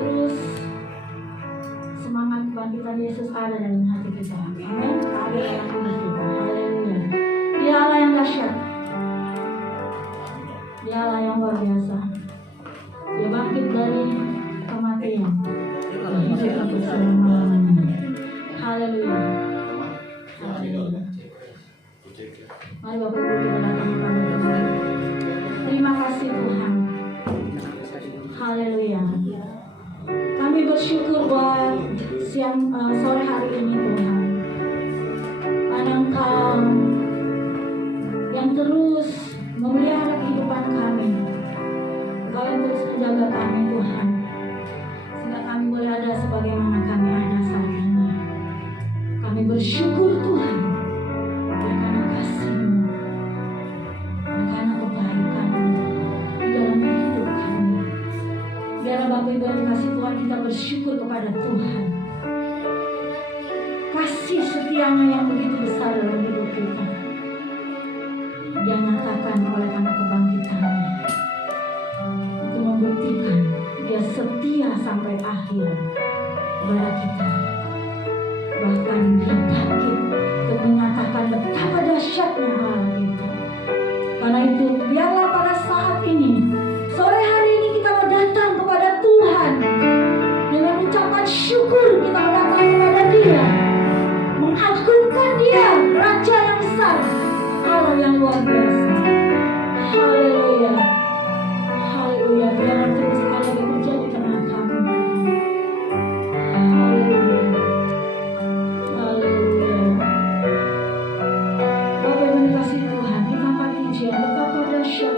terus semangat kebangkitan Yesus ada dalam hati kita. Amin. Ada dalam hati kita. Haleluya. Dia Allah yang dahsyat. Dia Allah yang luar biasa. Dia bangkit dari kematian. Hidup sampai selama-lamanya. Haleluya. Haleluya. Mari Bapak Ibu kita datang kepada Tuhan. Terima kasih Tuhan. Haleluya. Kami bersyukur buat sore hari ini Tuhan. Karena Engkau yang terus memelihara kehidupan kami. Engkau yang terus menjaga kami Tuhan. Sehingga kami boleh ada sebagaimana kami ada saat ini. Kami bersyukur Tuhan. Oleh karena kasih-Mu, oleh karena kebaikan-Mu di dalam hidup kami. Biarlah Bapak Ibu yang dikasihi Tuhan, kita bersyukur kepada Tuhan. Kasih setia-Nya yang begitu besar dalam hidup kita. Dia nyatakan oleh karena kebangkitan-Nya. Itu membuktikan Dia setia sampai akhir kepada kita. Bahkan Dia bangkit untuk menyatakan betapa dahsyatnya Allah kita. Karena itu biarlah pada saat ini, sore hari ini kita mau datang kepada Tuhan dengan ucapan syukur. Kita mau datang kepada Dia, mengagungkan Dia, Raja yang besar, Allah yang luar biasa. Haleluya. Haleluya. Biarlah terus Allah bekerja di tengah kami. Haleluya. Haleluya. Bapak yang dikasihi Tuhan, kita angkat pujian betapa dahsyat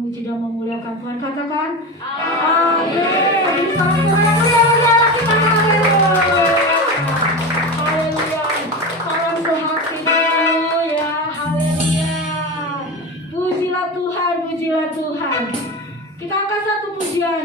memuji dan memuliakan Tuhan. Katakan amin. Haleluya. Kita haleluya. Haleluya. Salam sehati. Haleluya. Haleluya. Pujilah Tuhan, pujilah Tuhan. Kita angkat satu pujian.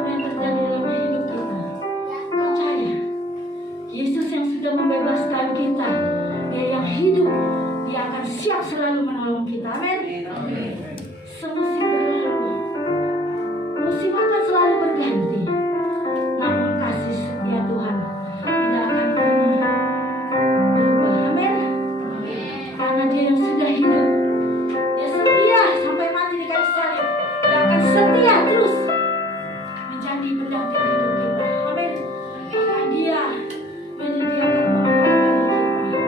apapun yang terjadi dalam hidup kita, percaya Yesus yang sudah membebaskan kita, Dia yang hidup, Dia akan siap selalu menolong kita. Amin. Semusim berlalu, musim akan selalu berganti, namun kasih setia Tuhan tidak akan pernah berubah. Amin. Karena Dia yang sudah hidup, Dia setia sampai mati di kayu salib. Dia akan setia terus menjadi pendamping hidup kita. Amin. Karena Dia menyediakan pengorbanan bagi kita.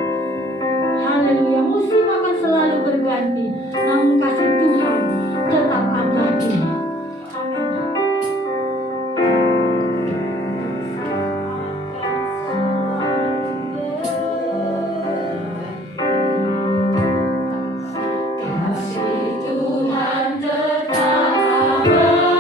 Haleluya. Musim akan selalu berganti, namun kasih Tuhan tetap abadi. Amin. Kasih Tuhan tetap abadi.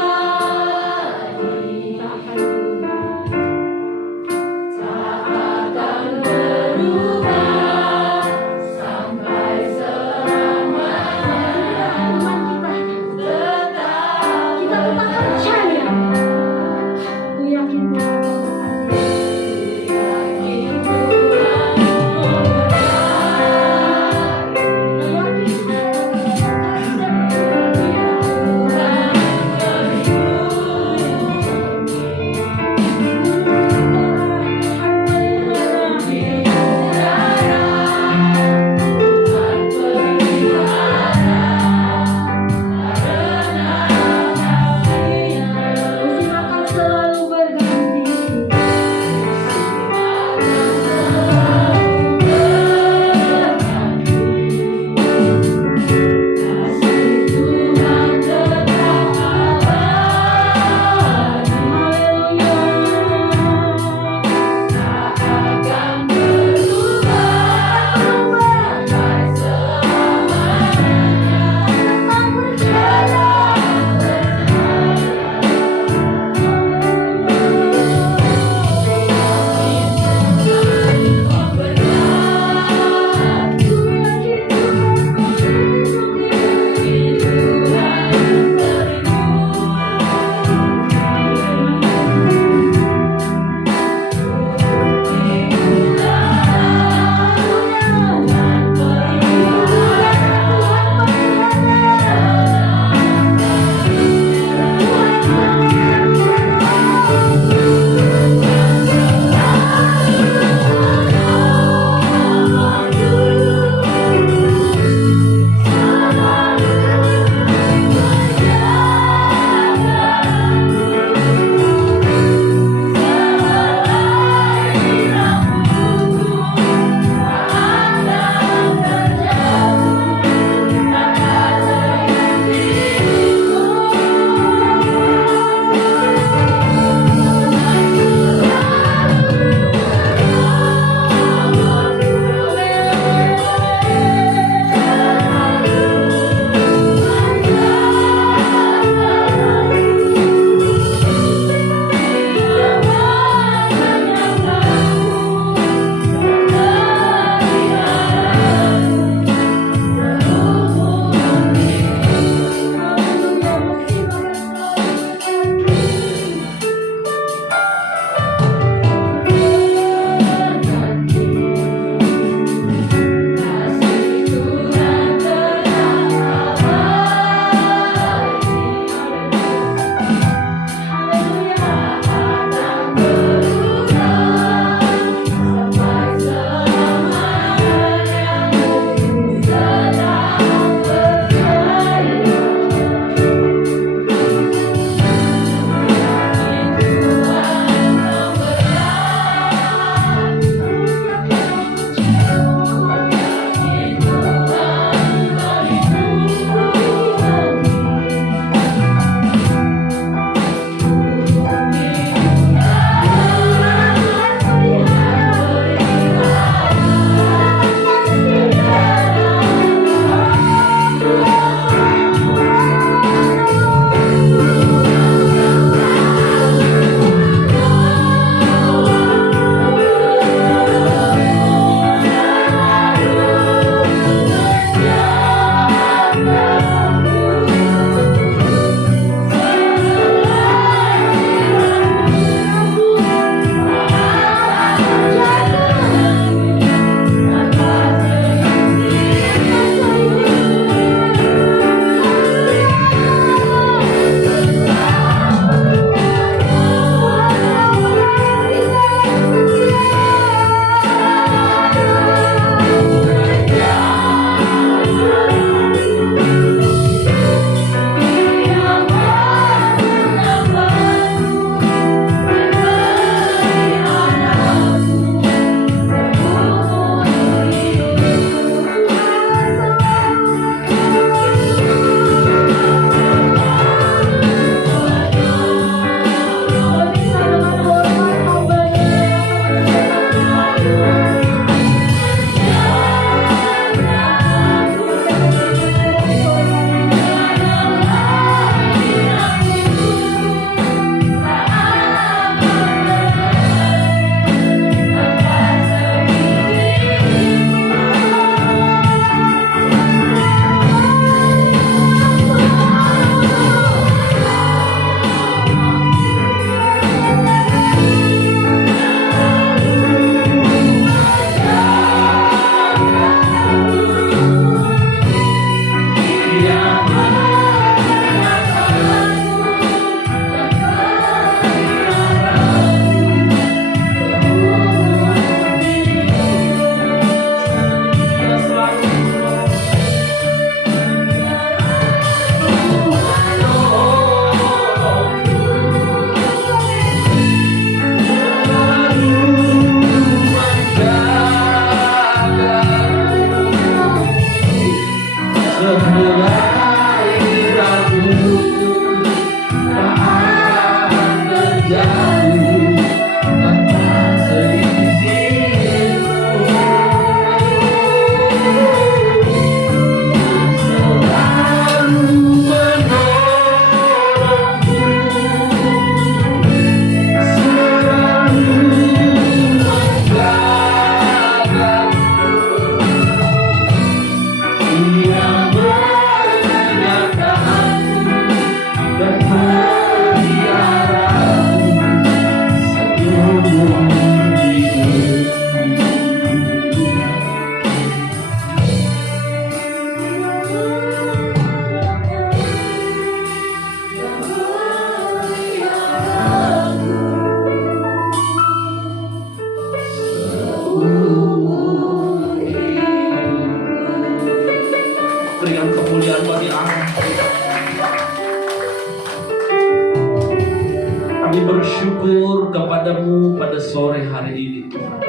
Kami bersyukur kepadamu pada sore hari ini, Tuhan.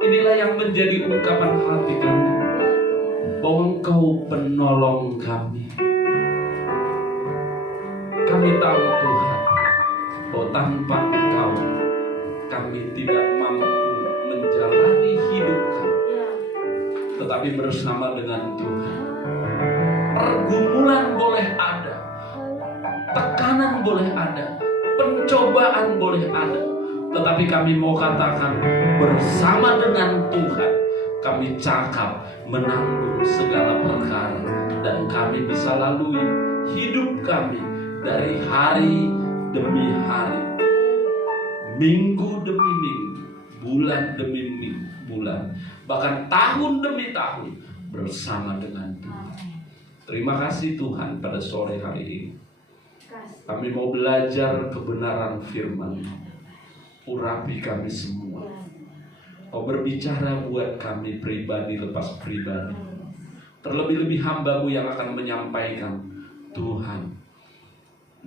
Inilah yang menjadi ungkapan hati kami, bahwa Engkau penolong kami. Kami tahu, Tuhan, bahwa tanpa Engkau kami tidak mampu menjalani hidup kami. Tetapi bersama dengan Tuhan, pergumulan boleh ada, tekanan boleh ada, pencobaan boleh ada, tetapi kami mau katakan, bersama dengan Tuhan kami cakap menanggung segala perkara, dan kami bisa lalui hidup kami dari hari demi hari, minggu demi minggu, bulan demi bulan, bahkan tahun demi tahun bersama dengan Tuhan. Terima kasih Tuhan, pada sore hari ini kami mau belajar kebenaran firman. Urapi kami semua. Kau berbicara buat kami pribadi lepas pribadi. Terlebih-lebih hamba-Mu yang akan menyampaikan. Tuhan,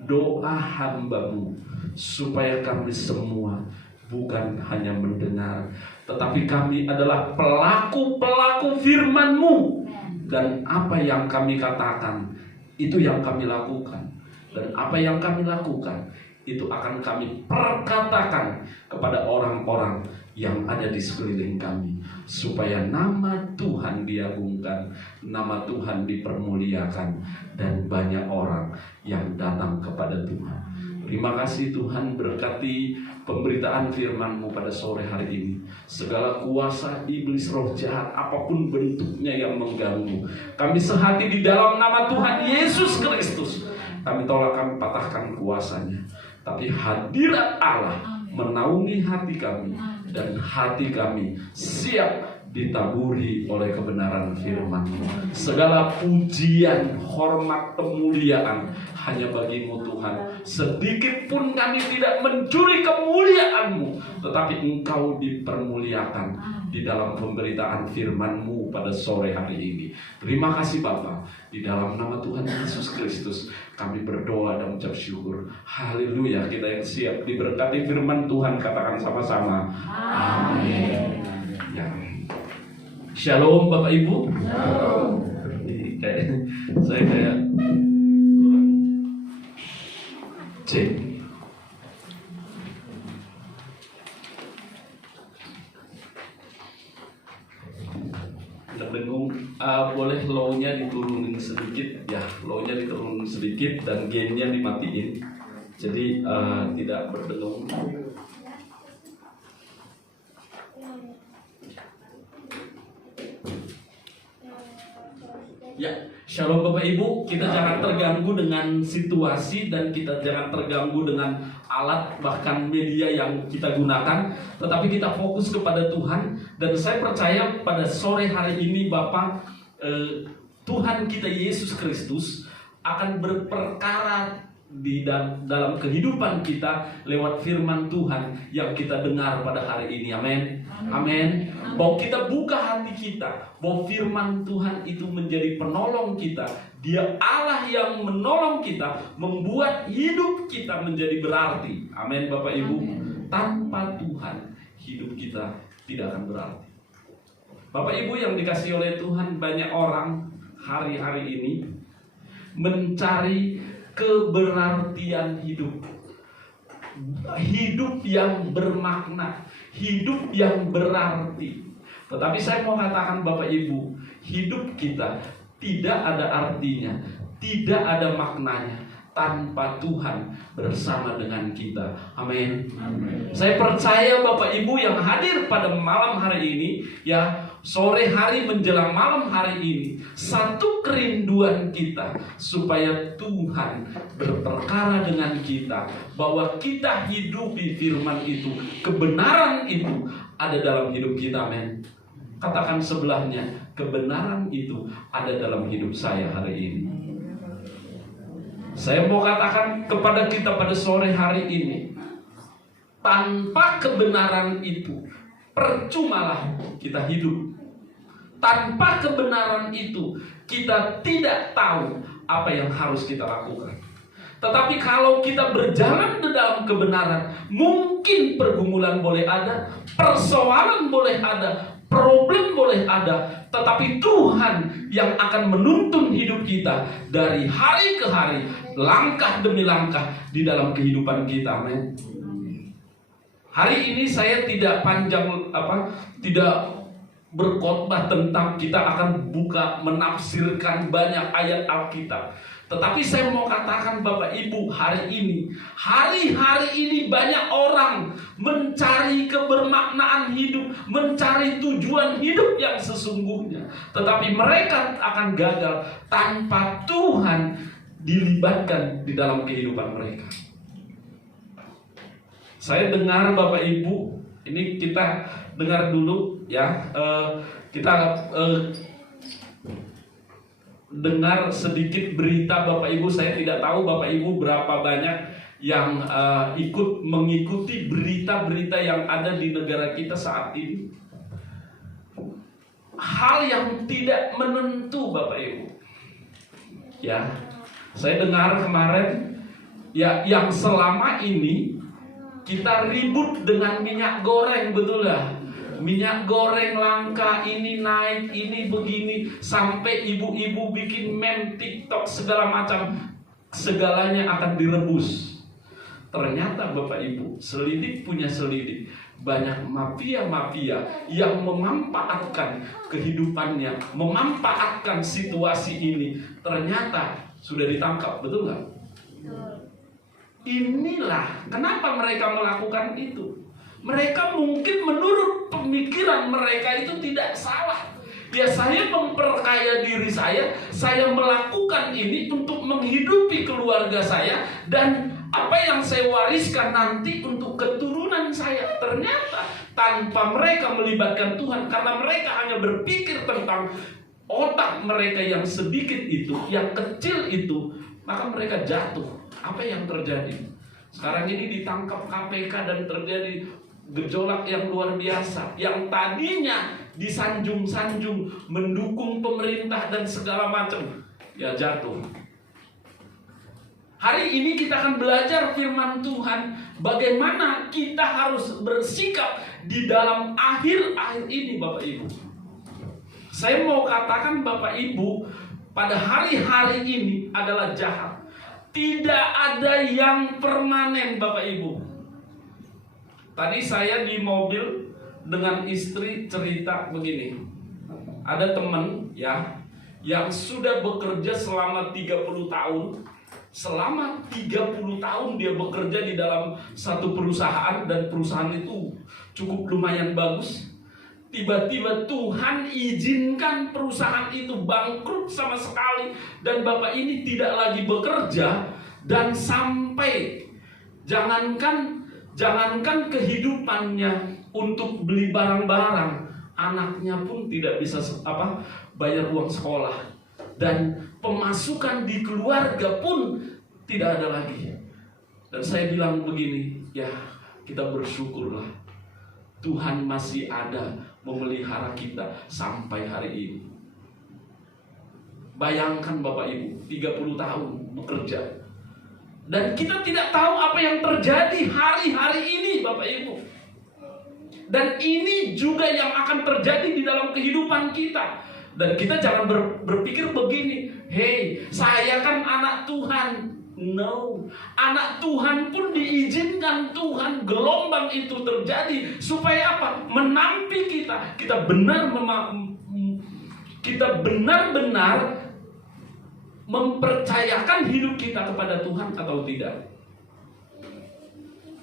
doa hamba-Mu supaya kami semua bukan hanya mendengar, tetapi kami adalah pelaku-pelaku firman-Mu. Dan apa yang kami katakan, itu yang kami lakukan. Dan apa yang kami lakukan, itu akan kami perkatakan kepada orang-orang yang ada di sekeliling kami, supaya nama Tuhan diagungkan, nama Tuhan dipermuliakan, dan banyak orang yang datang kepada Tuhan. Terima kasih Tuhan, berkati pemberitaan firman-Mu pada sore hari ini. Segala kuasa iblis roh jahat apapun bentuknya yang mengganggu, kami sehati di dalam nama Tuhan Yesus Kristus. Kami tolak, kami patahkan kuasanya. Tapi hadirat Allah menaungi hati kami, dan hati kami siap ditaburi oleh kebenaran firman-Mu. Segala pujian, hormat, kemuliaan hanya bagi-Mu Tuhan. Sedikit pun kami tidak mencuri kemuliaan-Mu, tetapi Engkau dipermuliakan di dalam pemberitaan firman-Mu pada sore hari ini. Terima kasih Bapa. Di dalam nama Tuhan Yesus Kristus kami berdoa dan ucap syukur. Haleluya. Kita yang siap diberkati firman Tuhan, katakan sama-sama amin. Ya. Shalom Bapak Ibu. Shalom. Saya kayak cek. Terdengung, boleh low-nya diturunin sedikit, ya, low-nya diturunin sedikit dan gain-nya dimatiin, jadi tidak berdengung. Ya, shalom Bapak Ibu, kita jangan terganggu dengan situasi dan kita jangan terganggu dengan alat bahkan media yang kita gunakan, tetapi kita fokus kepada Tuhan. Dan saya percaya pada sore hari ini Bapak, Tuhan kita Yesus Kristus akan berperkara di dalam kehidupan kita lewat firman Tuhan yang kita dengar pada hari ini. Amin. Amin. Bahwa kita buka hati kita, bahwa firman Tuhan itu menjadi penolong kita. Dia Allah yang menolong kita, membuat hidup kita menjadi berarti. Amin Bapak Ibu. Tanpa Tuhan hidup kita tidak akan berarti. Bapak Ibu yang dikasihi oleh Tuhan, banyak orang hari-hari ini mencari keberartian hidup. hidup yang bermakna, hidup yang berarti. Tetapi saya mau katakan Bapak Ibu, hidup kita tidak ada artinya, tidak ada maknanya tanpa Tuhan bersama dengan kita. Amin. Saya percaya Bapak Ibu yang hadir pada malam hari ini, ya, sore hari menjelang malam hari ini, satu kerinduan kita supaya Tuhan berperkara dengan kita, bahwa kita hidupi firman itu, kebenaran itu ada dalam hidup kita. Amin. Katakan sebelahnya, kebenaran itu ada dalam hidup saya hari ini. Saya mau katakan kepada kita pada sore hari ini, tanpa kebenaran itu percumalah kita hidup. Tanpa kebenaran itu kita tidak tahu apa yang harus kita lakukan. Tetapi kalau kita berjalan di dalam kebenaran, mungkin pergumulan boleh ada, persoalan boleh ada, problem boleh ada, tetapi Tuhan yang akan menuntun hidup kita dari hari ke hari, langkah demi langkah di dalam kehidupan kita. Amin. Hari ini saya tidak tidak berkhotbah tentang kita akan buka menafsirkan banyak ayat Alkitab. Tetapi saya mau katakan Bapak Ibu, hari-hari ini banyak orang mencari kebermaknaan hidup, mencari tujuan hidup yang sesungguhnya. Tetapi mereka akan gagal tanpa Tuhan dilibatkan di dalam kehidupan mereka. Saya dengar Bapak Ibu, ini kita dengar dulu ya, dengar sedikit berita Bapak Ibu. Saya tidak tahu Bapak Ibu berapa banyak yang ikut mengikuti berita-berita yang ada di negara kita saat ini. Hal yang tidak menentu Bapak Ibu. Ya, saya dengar kemarin ya, yang selama ini kita ribut dengan minyak goreng, betul ya? Minyak goreng langka, ini naik, ini begini, sampai ibu-ibu bikin meme, TikTok, segala macam, segalanya akan direbus. Ternyata Bapak Ibu, selidik punya selidik, banyak mafia-mafia yang memanfaatkan kehidupannya, memanfaatkan situasi ini. Ternyata sudah ditangkap, betul nggak? Inilah kenapa mereka melakukan itu. Mereka mungkin menurut pemikiran mereka itu tidak salah. Ya, saya memperkaya diri saya melakukan ini untuk menghidupi keluarga saya, dan apa yang saya wariskan nanti untuk keturunan saya. Ternyata tanpa mereka melibatkan Tuhan, karena mereka hanya berpikir tentang otak mereka yang sedikit itu, yang kecil itu, maka mereka jatuh. Apa yang terjadi? Sekarang ini ditangkap KPK dan terjadi gejolak yang luar biasa. Yang tadinya disanjung-sanjung, mendukung pemerintah dan segala macam, ya jatuh. Hari ini kita akan belajar firman Tuhan, bagaimana kita harus bersikap di dalam akhir-akhir ini Bapak Ibu. Saya mau katakan Bapak Ibu, pada hari-hari ini adalah jahat. Tidak ada yang permanen Bapak Ibu. Tadi saya di mobil dengan istri cerita begini. Ada teman ya yang sudah bekerja selama 30 tahun. Selama 30 tahun dia bekerja di dalam satu perusahaan, dan perusahaan itu cukup lumayan bagus. Tiba-tiba Tuhan izinkan perusahaan itu bangkrut sama sekali, dan bapak ini tidak lagi bekerja, dan sampai jangankan kehidupannya untuk beli barang-barang, anaknya pun tidak bisa bayar uang sekolah, dan pemasukan di keluarga pun tidak ada lagi. Dan saya bilang begini, ya kita bersyukurlah Tuhan masih ada memelihara kita sampai hari ini. Bayangkan Bapak Ibu, 30 tahun bekerja, dan kita tidak tahu apa yang terjadi hari-hari ini Bapak Ibu. Dan ini juga yang akan terjadi di dalam kehidupan kita. Dan kita jangan berpikir begini, hei, saya kan anak Tuhan, No, anak Tuhan pun diizinkan Tuhan gelombang itu terjadi supaya apa? Menampi kita benar-benar mempercayakan hidup kita kepada Tuhan atau tidak.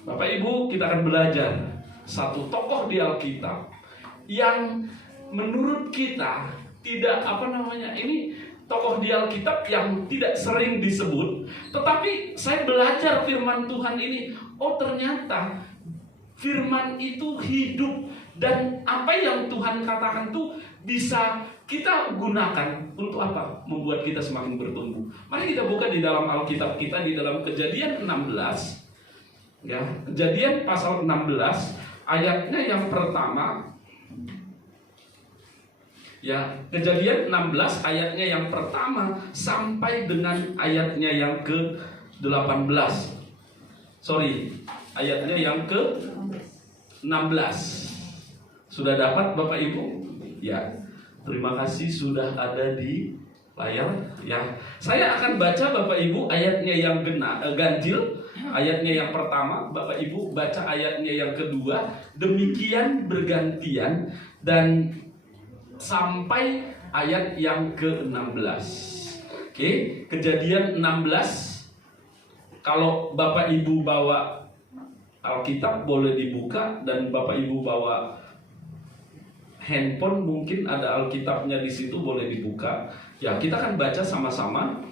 Bapak Ibu, kita akan belajar satu tokoh di Alkitab yang menurut kita tidak ini tokoh di Alkitab yang tidak sering disebut, tetapi saya belajar firman Tuhan ini, oh ternyata firman itu hidup dan apa yang Tuhan katakan itu bisa kita gunakan untuk apa? Membuat kita semakin bertumbuh. Mari kita buka di dalam Alkitab kita di dalam Kejadian 16. Ya, Kejadian pasal 16 ayatnya yang pertama. Ya, Kejadian 16 ayatnya yang pertama sampai dengan ayatnya yang ke-18. Ayatnya yang ke-16. Sudah dapat Bapak Ibu? Ya. Terima kasih sudah ada di layar ya. Saya akan baca Bapak Ibu ayatnya yang ganjil, ayatnya yang pertama, Bapak Ibu baca ayatnya yang kedua, demikian bergantian dan sampai ayat yang ke-16. Oke, Kejadian 16. Kalau Bapak Ibu bawa Alkitab boleh dibuka, dan Bapak Ibu bawa handphone mungkin ada Alkitabnya di situ, boleh dibuka. Ya, kita akan baca sama-sama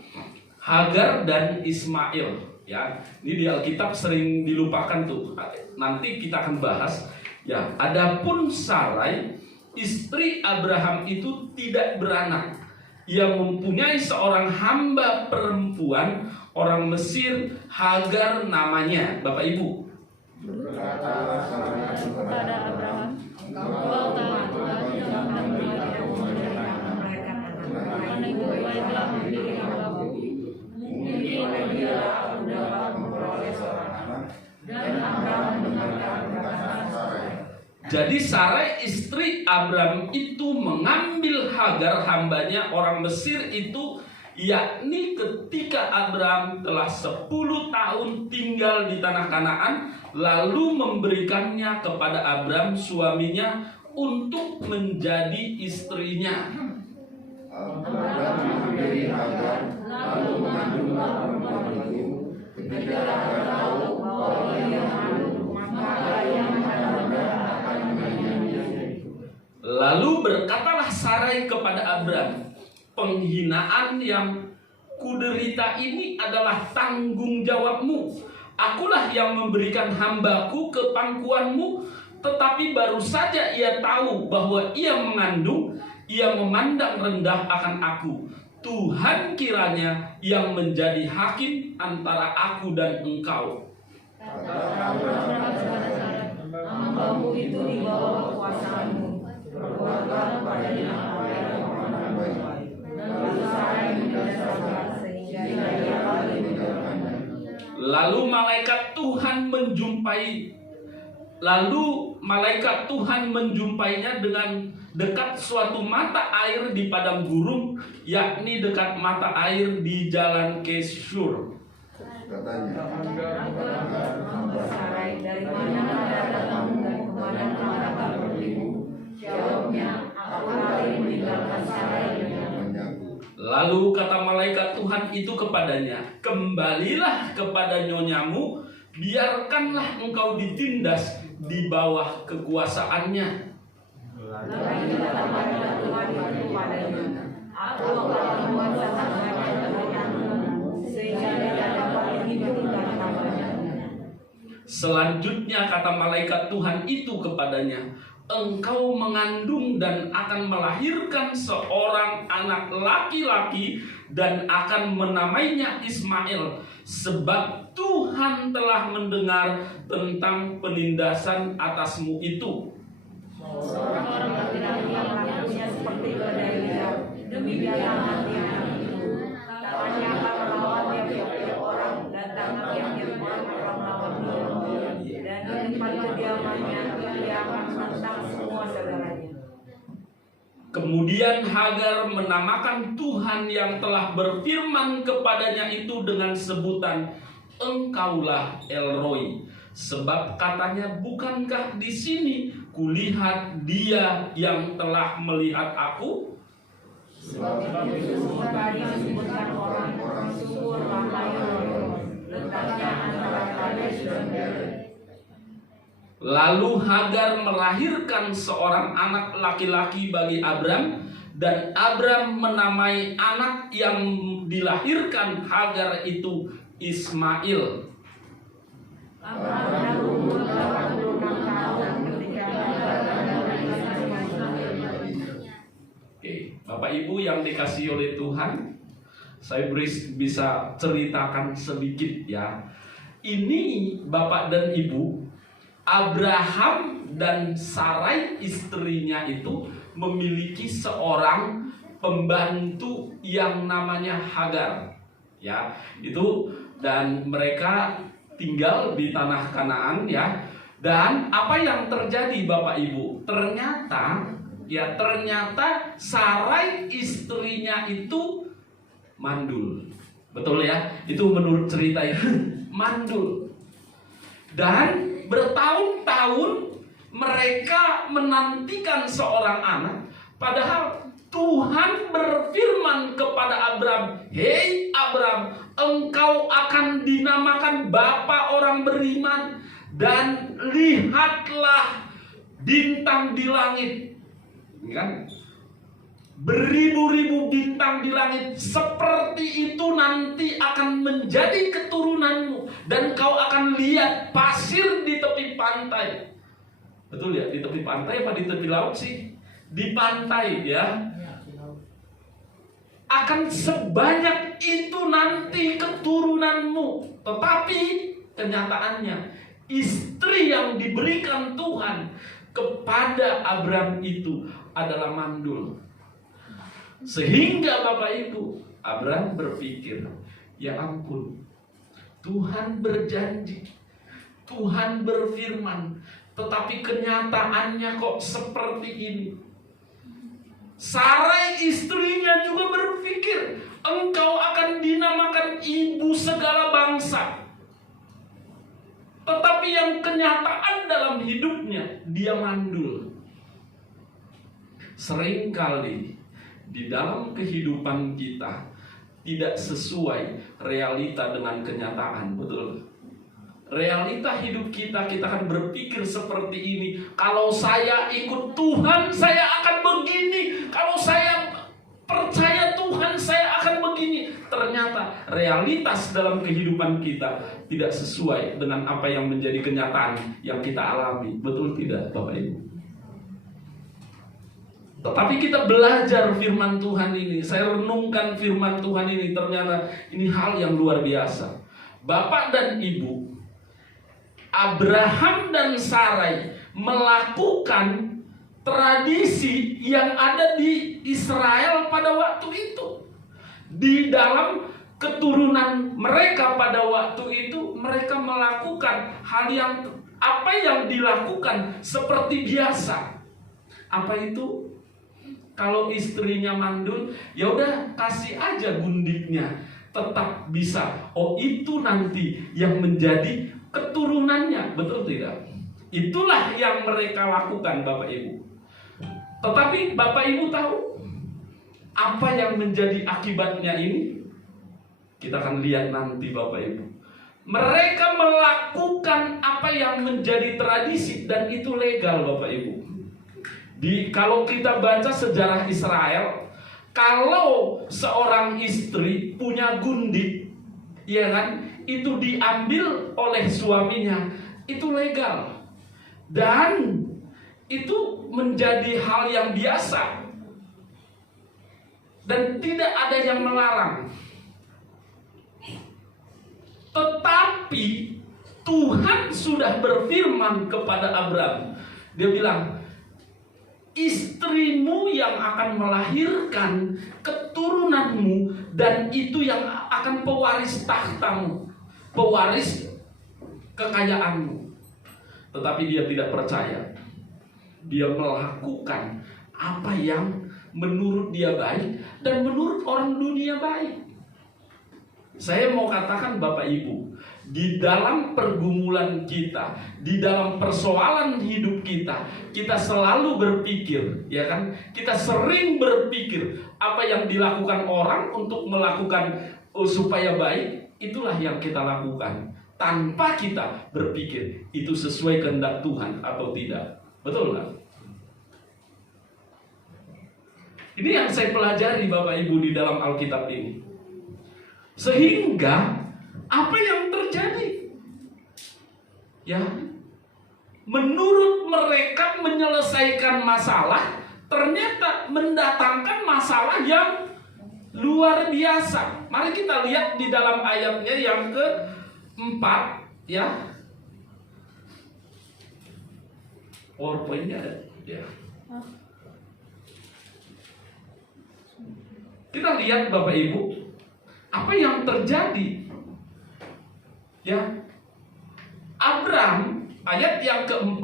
Hagar dan Ismail. Ya, ini di Alkitab sering dilupakan tuh. Nanti kita akan bahas. Ya, adapun Sarai istri Abraham itu tidak beranak. Ia mempunyai seorang hamba perempuan orang Mesir, Hagar namanya. Bapak Ibu. Berkata Sarai kepada Abraham, engkau tahu Tuhan telah memberitahu mereka karena itu baiklah memilih hambaku. Mungkin dia akan dapat memperoleh seorang anak. Dan Abraham mendengarkan perkataan Sarai. Jadi Sarai istri Abraham itu mengambil Hagar hambanya orang Mesir itu, yakni ketika Abraham telah 10 tahun tinggal di tanah Kanaan, lalu memberikannya kepada Abraham suaminya untuk menjadi istrinya. Abraham mengambil Hagar lalu mengandungnya perempuan itu. Ketika Hagar tahu bahwa ia mengandung, maka ia mengambilnya akan menjadi istri. Lalu berkatalah Sarai kepada Abraham, penghinaan yang kuderita ini adalah tanggung jawabmu. Akulah yang memberikan hambaku ke pangkuanmu, tetapi baru saja ia tahu bahwa ia mengandung, ia memandang rendah akan aku. Tuhan kiranya yang menjadi hakim antara aku dan engkau. Kata Abraham kepada Sarai, hambamu itu di bawah kekuasaanmu. Perbuatlah kepadanya apa yang kau pandang baik. Lalu Sarai menjadi sabar sehingga ia balik meninggalkannya. Lalu malaikat Tuhan menjumpainya dengan dekat suatu mata air di padang gurun, yakni dekat mata air di jalan Keshur. Katanya, Hamba Sarai, dari mana Anda datang dan kemana Anda pergimu? Jawabnya, aku lari meninggalkan Sarai dengan menyaku. Lalu kata malaikat Tuhan itu kepadanya, kembalilah kepada nyonyamu, biarkanlah engkau ditindas di bawah kekuasaannya. Lalu kata malaikat Tuhan itu kepadanya, aku akan membuat sangat banyak keturunanmu, sehingga dia dapat hidup dan tambahnya. Selanjutnya kata malaikat Tuhan itu kepadanya, engkau mengandung dan akan melahirkan seorang anak laki-laki dan akan menamainya Ismail, sebab Tuhan telah mendengar tentang penindasan atasmu itu. Seorang laki-laki yang rambutnya seperti kedai liar, demikian hatinya itu. Tangannya akan melawan tiap-tiap orang, dan tangan tiap-tiap orang akan melawan dia. Dan di tempat kediamannya, dia akan menentang semua saudaranya. Kemudian Hagar menamakan Tuhan yang telah berfirman kepadanya itu dengan sebutan Engkaulah El-Roi. Sebab katanya, bukankah di sini kulihat Dia yang telah melihat aku? Sebab itu tadi disebutkan orang-orang subur Mahayon, letaknya antara Kades dan Bered. Lalu Hagar melahirkan seorang anak laki-laki bagi Abram, dan Abram menamai anak yang dilahirkan Hagar itu Ismail. Abraham berumur 86 tahun ketika Oke, Bapak Ibu yang dikasihi oleh Tuhan, saya bisa ceritakan sedikit ya. Ini Bapak dan Ibu, Abraham dan Sarai istrinya itu memiliki seorang pembantu yang namanya Hagar. Ya, itu, dan mereka tinggal di tanah Kanaan ya. Dan apa yang terjadi Bapak Ibu? Ternyata Sarai istrinya itu mandul. Betul ya? Itu menurut cerita itu mandul. Dan bertahun-tahun mereka menantikan seorang anak, padahal Tuhan berfirman kepada Abram, "Hei Abram, engkau akan dinamakan bapa orang beriman, dan lihatlah bintang di langit." Ini kan? Beribu-ribu bintang di langit, seperti itu nanti akan menjadi keturunanmu, dan kau akan lihat pasir di tepi pantai. Betul ya? Di tepi pantai apa di tepi laut sih? Di pantai ya. Akan sebanyak itu nanti keturunanmu. Tetapi kenyataannya, istri yang diberikan Tuhan kepada Abram itu adalah mandul. Sehingga Bapak Ibu, Abram berpikir, ya ampun, Tuhan berjanji, Tuhan berfirman, tetapi kenyataannya kok seperti ini. Sarai istrinya juga berpikir, engkau akan dinamakan ibu segala bangsa. Tetapi yang kenyataan dalam hidupnya, dia mandul. Seringkali di dalam kehidupan kita tidak sesuai realita dengan kenyataan, betul? Realita hidup kita akan berpikir seperti ini. Kalau saya ikut Tuhan, saya akan begini. Kalau saya percaya Tuhan, saya akan begini. Ternyata realitas dalam kehidupan kita tidak sesuai dengan apa yang menjadi kenyataan yang kita alami. Betul tidak, Bapak Ibu? Tetapi kita belajar firman Tuhan ini. Saya renungkan firman Tuhan ini. Ternyata ini hal yang luar biasa. Bapak dan Ibu, Abraham dan Sarai melakukan tradisi yang ada di Israel pada waktu itu. Di dalam keturunan mereka pada waktu itu, mereka melakukan hal yang apa yang dilakukan seperti biasa. Apa itu? Kalau istrinya mandul, ya udah kasih aja gundiknya, tetap bisa. Oh, itu nanti yang menjadi keturunannya, betul tidak? Itulah yang mereka lakukan, Bapak Ibu. Tetapi Bapak Ibu tahu apa yang menjadi akibatnya ini? Kita akan lihat nanti, Bapak Ibu. Mereka melakukan apa yang menjadi tradisi, dan itu legal, Bapak Ibu. Kalau kita baca sejarah Israel, kalau seorang istri punya gundik, ya kan, itu diambil oleh suaminya, itu legal. Dan itu menjadi hal yang biasa. Dan tidak ada yang melarang. Tetapi Tuhan sudah berfirman kepada Abram. Dia bilang, istrimu yang akan melahirkan keturunanmu, dan itu yang akan pewaris tahtamu, pewaris kekayaanmu. Tetapi dia tidak percaya. Dia melakukan apa yang menurut dia baik dan menurut orang dunia baik. Saya mau katakan Bapak Ibu, di dalam pergumulan kita, di dalam persoalan hidup kita, kita selalu berpikir, ya kan? Kita sering berpikir apa yang dilakukan orang untuk melakukan supaya baik, itulah yang kita lakukan. Tanpa kita berpikir itu sesuai kehendak Tuhan atau tidak. Betul nggak? Ini yang saya pelajari Bapak Ibu di dalam Alkitab ini. Sehingga apa yang terjadi? Ya, menurut mereka menyelesaikan masalah ternyata mendatangkan masalah yang luar biasa. Mari kita lihat di dalam ayatnya yang ke-4 ya. PowerPoint-nya ada ya. Kita lihat Bapak Ibu, apa yang terjadi? Ya, Abram, ayat yang ke-4,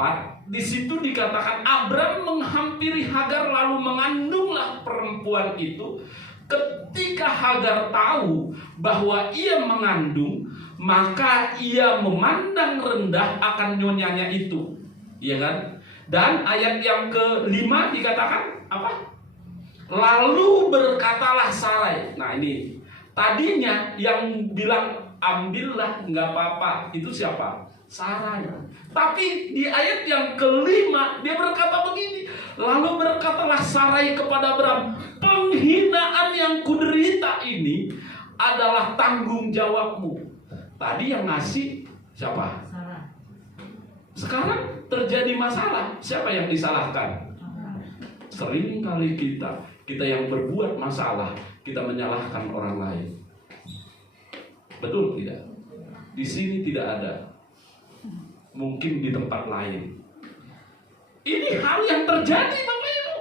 di situ dikatakan Abram menghampiri Hagar lalu mengandunglah perempuan itu. Ketika Hagar tahu bahwa ia mengandung, maka ia memandang rendah akan nyonyanya itu, ya kan? Dan ayat yang ke-5 dikatakan apa? Lalu berkatalah Sarai. Nah ini tadinya yang bilang ambillah nggak apa-apa itu siapa? Sarai. Tapi di ayat yang ke-5 dia berkata begini. Lalu berkatalah Sarai kepada Abram, penghinaan yang kuderita ini adalah tanggung jawabmu. Tadi yang ngasih siapa? Sarah. Sekarang terjadi masalah, siapa yang disalahkan? Sering kali kita yang berbuat masalah, kita menyalahkan orang lain. Betul tidak? Di sini tidak ada. Mungkin di tempat lain. Ini hal yang terjadi Bapak Ibu.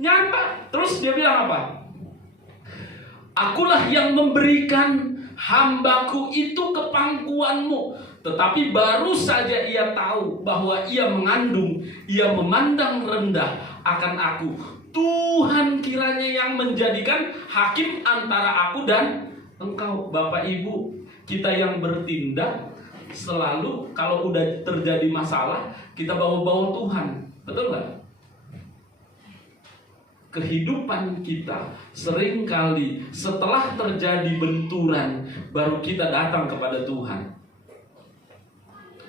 Nyata. Terus dia bilang apa? Akulah yang memberikan hambaku itu ke pangkuanmu. Tetapi baru saja ia tahu bahwa ia mengandung, ia memandang rendah akan aku. Tuhan kiranya yang menjadikan hakim antara aku dan engkau. Bapak Ibu, kita yang bertindak selalu kalau udah terjadi masalah, kita bawa-bawa Tuhan. Betul nggak? Kehidupan kita seringkali setelah terjadi benturan, baru kita datang kepada Tuhan.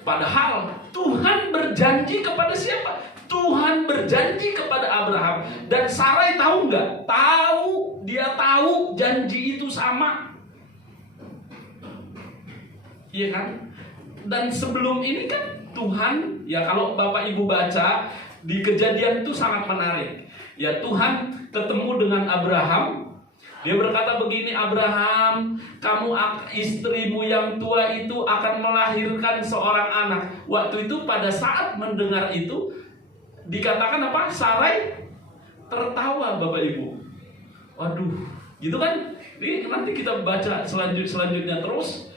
Padahal Tuhan berjanji kepada siapa? Tuhan berjanji kepada Abraham. Dan Sarai tahu nggak? Tahu, dia tahu janji itu sama. Iya kan? Dan sebelum ini kan Tuhan, ya kalau Bapak Ibu baca di Kejadian itu sangat menarik. Ya Tuhan ketemu dengan Abraham. Dia berkata begini, Abraham, kamu istrimu yang tua itu akan melahirkan seorang anak. Waktu itu pada saat mendengar itu dikatakan apa? Sarai tertawa Bapak Ibu. Waduh, gitu kan? Ini nanti kita baca selanjutnya terus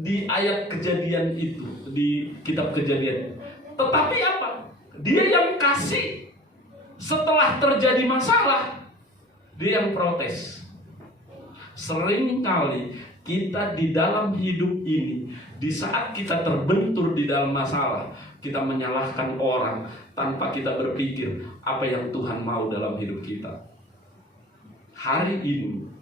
di ayat Kejadian itu, di kitab Kejadian. Tetapi apa? Dia yang kasih. Setelah terjadi masalah, dia yang protes. Sering kali kita di dalam hidup ini, di saat kita terbentur di dalam masalah, kita menyalahkan orang tanpa kita berpikir apa yang Tuhan mau dalam hidup kita. Hari ini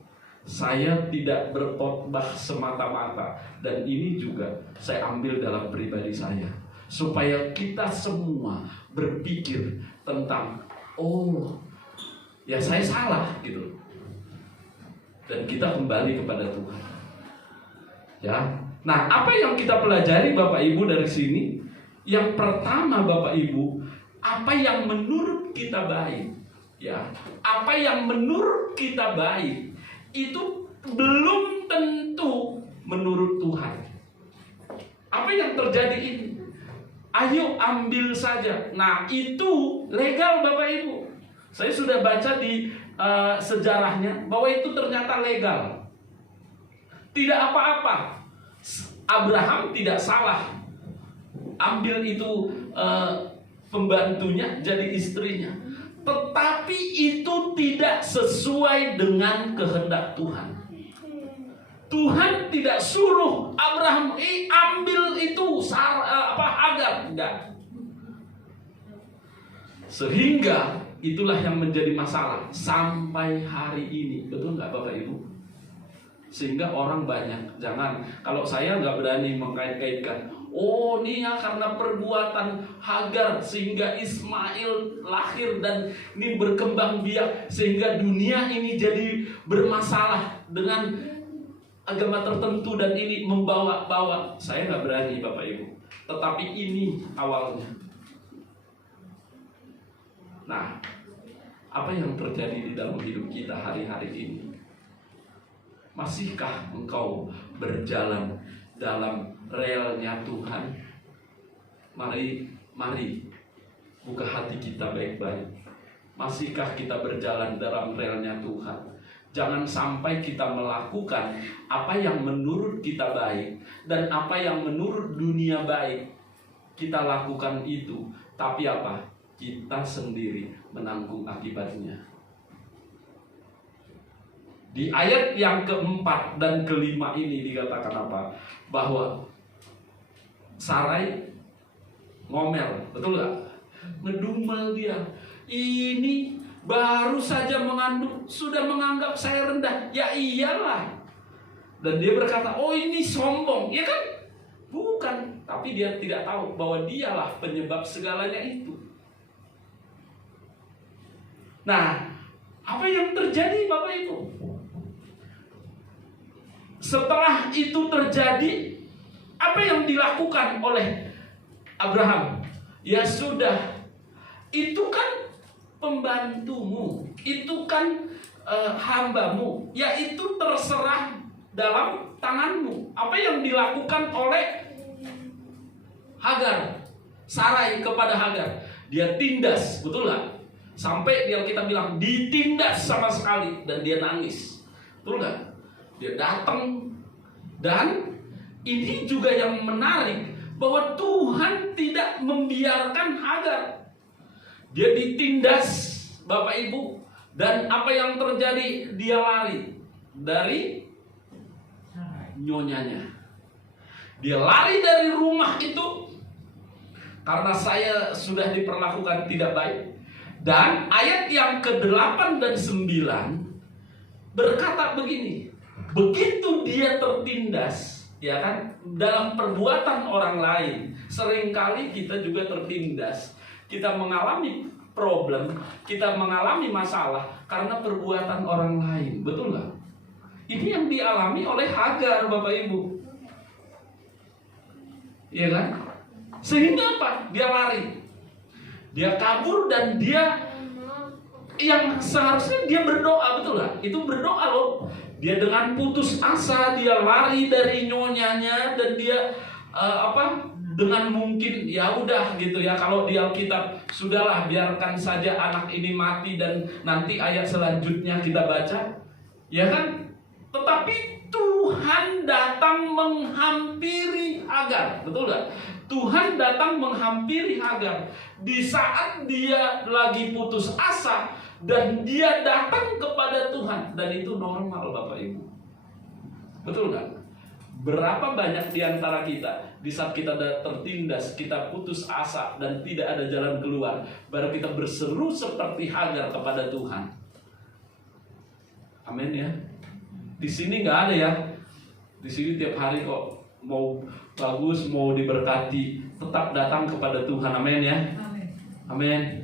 saya tidak berkhotbah semata-mata, dan ini juga saya ambil dalam pribadi saya, supaya kita semua berpikir tentang oh, ya saya salah gitu. Dan kita kembali kepada Tuhan. Ya. Nah, apa yang kita pelajari Bapak Ibu dari sini? Yang pertama Bapak Ibu, apa yang menurut kita baik, ya. Apa yang menurut kita baik itu belum tentu menurut Tuhan. Apa yang terjadi ini? Ayo ambil saja. Nah, itu legal Bapak Ibu. Saya sudah baca di sejarahnya bahwa itu ternyata legal. Tidak apa-apa. Abraham tidak salah ambil itu pembantunya jadi istrinya. tetapi itu tidak sesuai dengan kehendak Tuhan. Tuhan tidak suruh Abraham ambil itu Hagar, tidak. Sehingga itulah yang menjadi masalah sampai hari ini, betul nggak Bapak Ibu? Sehingga orang banyak, jangan, kalau saya nggak berani mengkait-kaitkan, oh ini ya karena perbuatan Hagar sehingga Ismail lahir dan ini berkembang biak sehingga dunia ini jadi bermasalah dengan agama tertentu dan ini membawa-bawa. Saya nggak berani Bapak Ibu, tetapi ini awalnya. Nah, apa yang terjadi di dalam hidup kita hari-hari ini? Masihkah engkau berjalan dalam relnya Tuhan? Mari buka hati kita baik-baik. Masihkah kita berjalan dalam relnya Tuhan? Jangan sampai kita melakukan apa yang menurut kita baik dan apa yang menurut dunia baik. Kita lakukan itu, tapi apa? Kita sendiri menanggung akibatnya. Di ayat yang keempat dan kelima ini dikatakan apa? Bahwa Sarai ngomel, betul gak? Ngedumel dia. Ini baru saja mengandung, sudah menganggap saya rendah. Ya iyalah. Dan dia berkata, oh ini sombong. Ya kan? Bukan. Tapi dia tidak tahu bahwa dialah penyebab segalanya itu. Nah, apa yang terjadi Bapak Ibu? Setelah itu terjadi, apa yang dilakukan oleh Abraham? Ya sudah, itu kan pembantumu, itu kan hambamu, ya itu terserah dalam tanganmu. Apa yang dilakukan oleh Hagar, Sarai kepada Hagar? Dia tindas, betul gak? Sampai kita bilang ditindas sama sekali dan dia nangis, betul gak? Dia datang. Dan ini juga yang menarik, bahwa Tuhan tidak membiarkan Hagar. Dia ditindas Bapak Ibu. Dan apa yang terjadi? Dia lari dari nyonyanya. Dia lari dari rumah itu karena saya sudah diperlakukan tidak baik. Dan ayat yang ke-8 dan 9 berkata begini, begitu dia tertindas, ya kan, dalam perbuatan orang lain. Seringkali kita juga tertindas. Kita mengalami problem, kita mengalami masalah karena perbuatan orang lain, betul nggak? Ini yang dialami oleh Hagar, Bapak Ibu. Iya kan? Sehingga apa? Dia lari. Dia kabur dan dia yang seharusnya dia berdoa, betul nggak? Itu berdoa loh. Dia dengan putus asa, dia lari dari nyonyanya dan dia dengan mungkin ya udah gitu ya, kalau di Alkitab sudahlah biarkan saja anak ini mati dan nanti ayat selanjutnya kita baca, ya kan? Tetapi Tuhan datang menghampiri Hagar, betul nggak? Tuhan datang menghampiri Hagar di saat dia lagi putus asa. Dan dia datang kepada Tuhan. Dan itu normal Bapak Ibu. Betul gak? Berapa banyak di antara kita, di saat kita tertindas, kita putus asa dan tidak ada jalan keluar, baru kita berseru seperti Hagar kepada Tuhan. Amin ya. Di sini gak ada ya. Di sini tiap hari kok mau bagus, mau diberkati, tetap datang kepada Tuhan. Amin ya. Amin.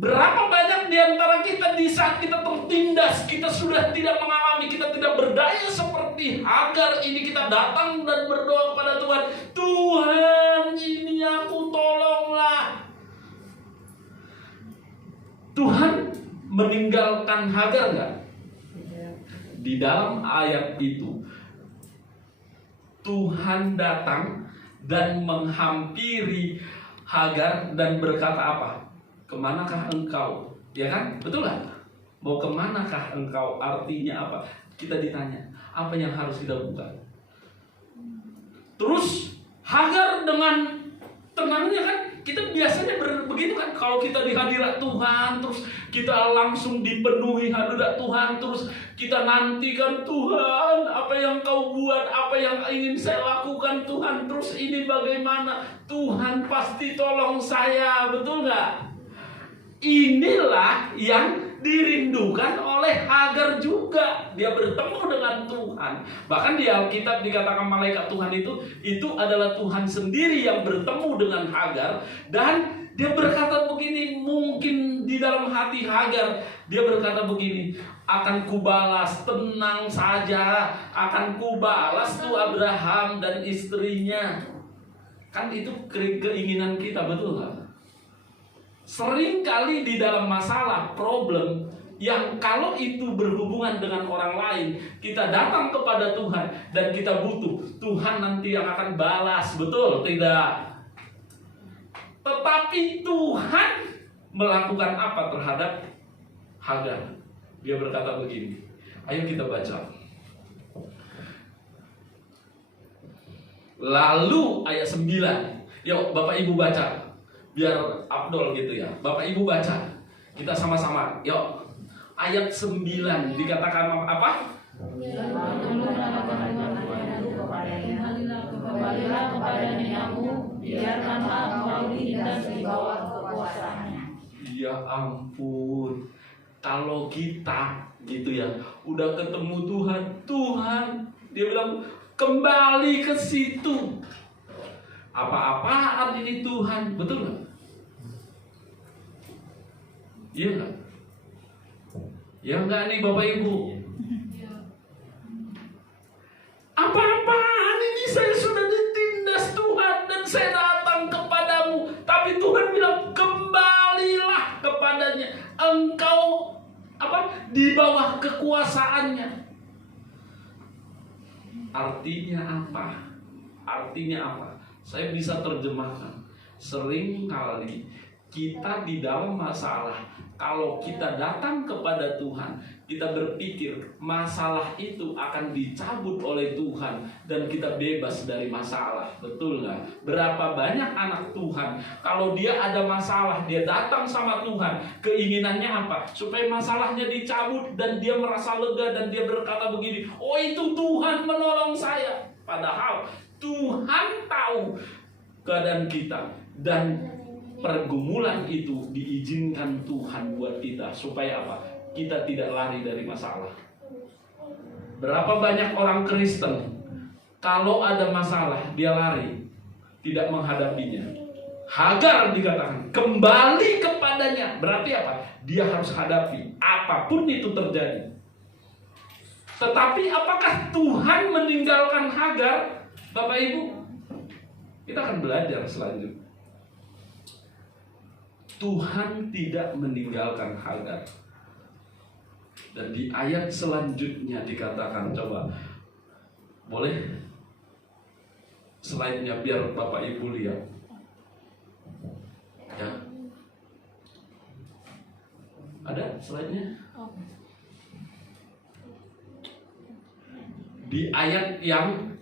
Berapa banyak di antara kita di saat kita tertindas, kita sudah tidak mengalami, kita tidak berdaya seperti Hagar ini, kita datang dan berdoa kepada Tuhan, Tuhan ini aku tolonglah. Tuhan meninggalkan Hagar enggak? Di dalam ayat itu Tuhan datang dan menghampiri Hagar dan berkata apa? Kemanakah engkau? Ya kan? Betul gak? Mau kemanakah engkau? Artinya apa? Kita ditanya, apa yang harus kita lakukan? Terus Hagar dengan tenangnya kan, kita biasanya begitu kan, kalau kita di hadirat Tuhan, terus kita langsung dipenuhi hadirat Tuhan, terus kita nantikan, Tuhan, apa yang Kau buat, apa yang ingin saya lakukan Tuhan, terus ini bagaimana, Tuhan pasti tolong saya, betul nggak? Inilah yang dirindukan oleh Hagar juga. Dia bertemu dengan Tuhan. Bahkan di Alkitab dikatakan malaikat Tuhan itu adalah Tuhan sendiri yang bertemu dengan Hagar. Dan dia berkata begini, mungkin di dalam hati Hagar, dia berkata begini, akan kubalas, tenang saja, akan kubalas tuh Abraham dan istrinya. Kan itu keinginan kita, betul nggak? Sering kali di dalam masalah, problem, yang kalau itu berhubungan dengan orang lain, kita datang kepada Tuhan dan kita butuh Tuhan nanti yang akan balas, betul? Tidak. Tetapi Tuhan melakukan apa terhadap Hagar? Dia berkata begini. Ayo kita baca. Lalu ayat 9. Yuk Bapak Ibu baca. Biar Abdul gitu ya. Bapak Ibu baca. Kita sama-sama. Yuk. Ayat 9 dikatakan apa? Kembalilah kepada nenekmu, biarkanlah engkau ditindas di bawah kekuasaannya. Ya ampun. Kalau kita gitu ya, udah ketemu Tuhan, dia bilang kembali ke situ. Apa-apaan ini Tuhan, betul nggak? Iya nggak? Ya nggak nih Bapak Ibu? Apa-apaan ini, saya sudah ditindas Tuhan dan saya datang kepadamu, tapi Tuhan bilang kembalilah kepadanya, engkau di bawah kekuasaannya. Artinya apa? Saya bisa terjemahkan. Sering kali kita di dalam masalah, kalau kita datang kepada Tuhan, kita berpikir masalah itu akan dicabut oleh Tuhan dan kita bebas dari masalah. Betul nggak? Berapa banyak anak Tuhan, kalau dia ada masalah, dia datang sama Tuhan, keinginannya apa? Supaya masalahnya dicabut dan dia merasa lega dan dia berkata begini, oh itu Tuhan menolong saya. Padahal Tuhan tahu keadaan kita dan pergumulan itu diizinkan Tuhan buat kita supaya apa? Kita tidak lari dari masalah. Berapa banyak orang Kristen kalau ada masalah dia lari, tidak menghadapinya. Hagar dikatakan kembali kepadanya, berarti apa? Dia harus hadapi apapun itu terjadi. Tetapi apakah Tuhan meninggalkan Hagar? Bapak Ibu, kita akan belajar selanjutnya. Tuhan tidak meninggalkan Hagar. Dan di ayat selanjutnya dikatakan, coba boleh slide-nya biar Bapak Ibu lihat. Ya. Ada slide-nya? Di ayat yang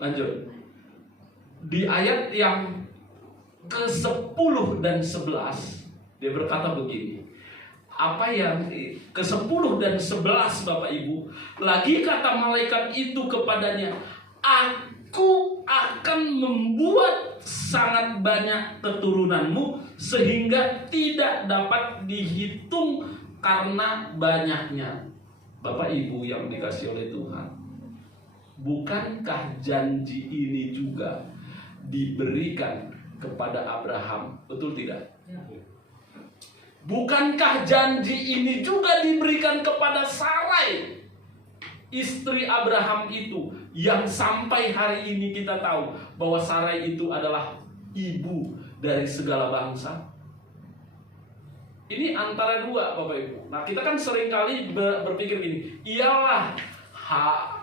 lanjut. Di ayat yang ke-10 dan 11 dia berkata begini. Apa yang ke-10 dan 11 Bapak Ibu, lagi kata malaikat itu kepadanya, aku akan membuat sangat banyak keturunanmu sehingga tidak dapat dihitung karena banyaknya. Bapak Ibu yang dikasih oleh Tuhan, bukankah janji ini juga diberikan kepada Abraham? Betul tidak? Bukankah janji ini juga diberikan kepada Sarai, istri Abraham itu, yang sampai hari ini kita tahu bahwa Sarai itu adalah ibu dari segala bangsa? Ini antara dua Bapak Ibu. Nah kita kan seringkali berpikir gini, iyalah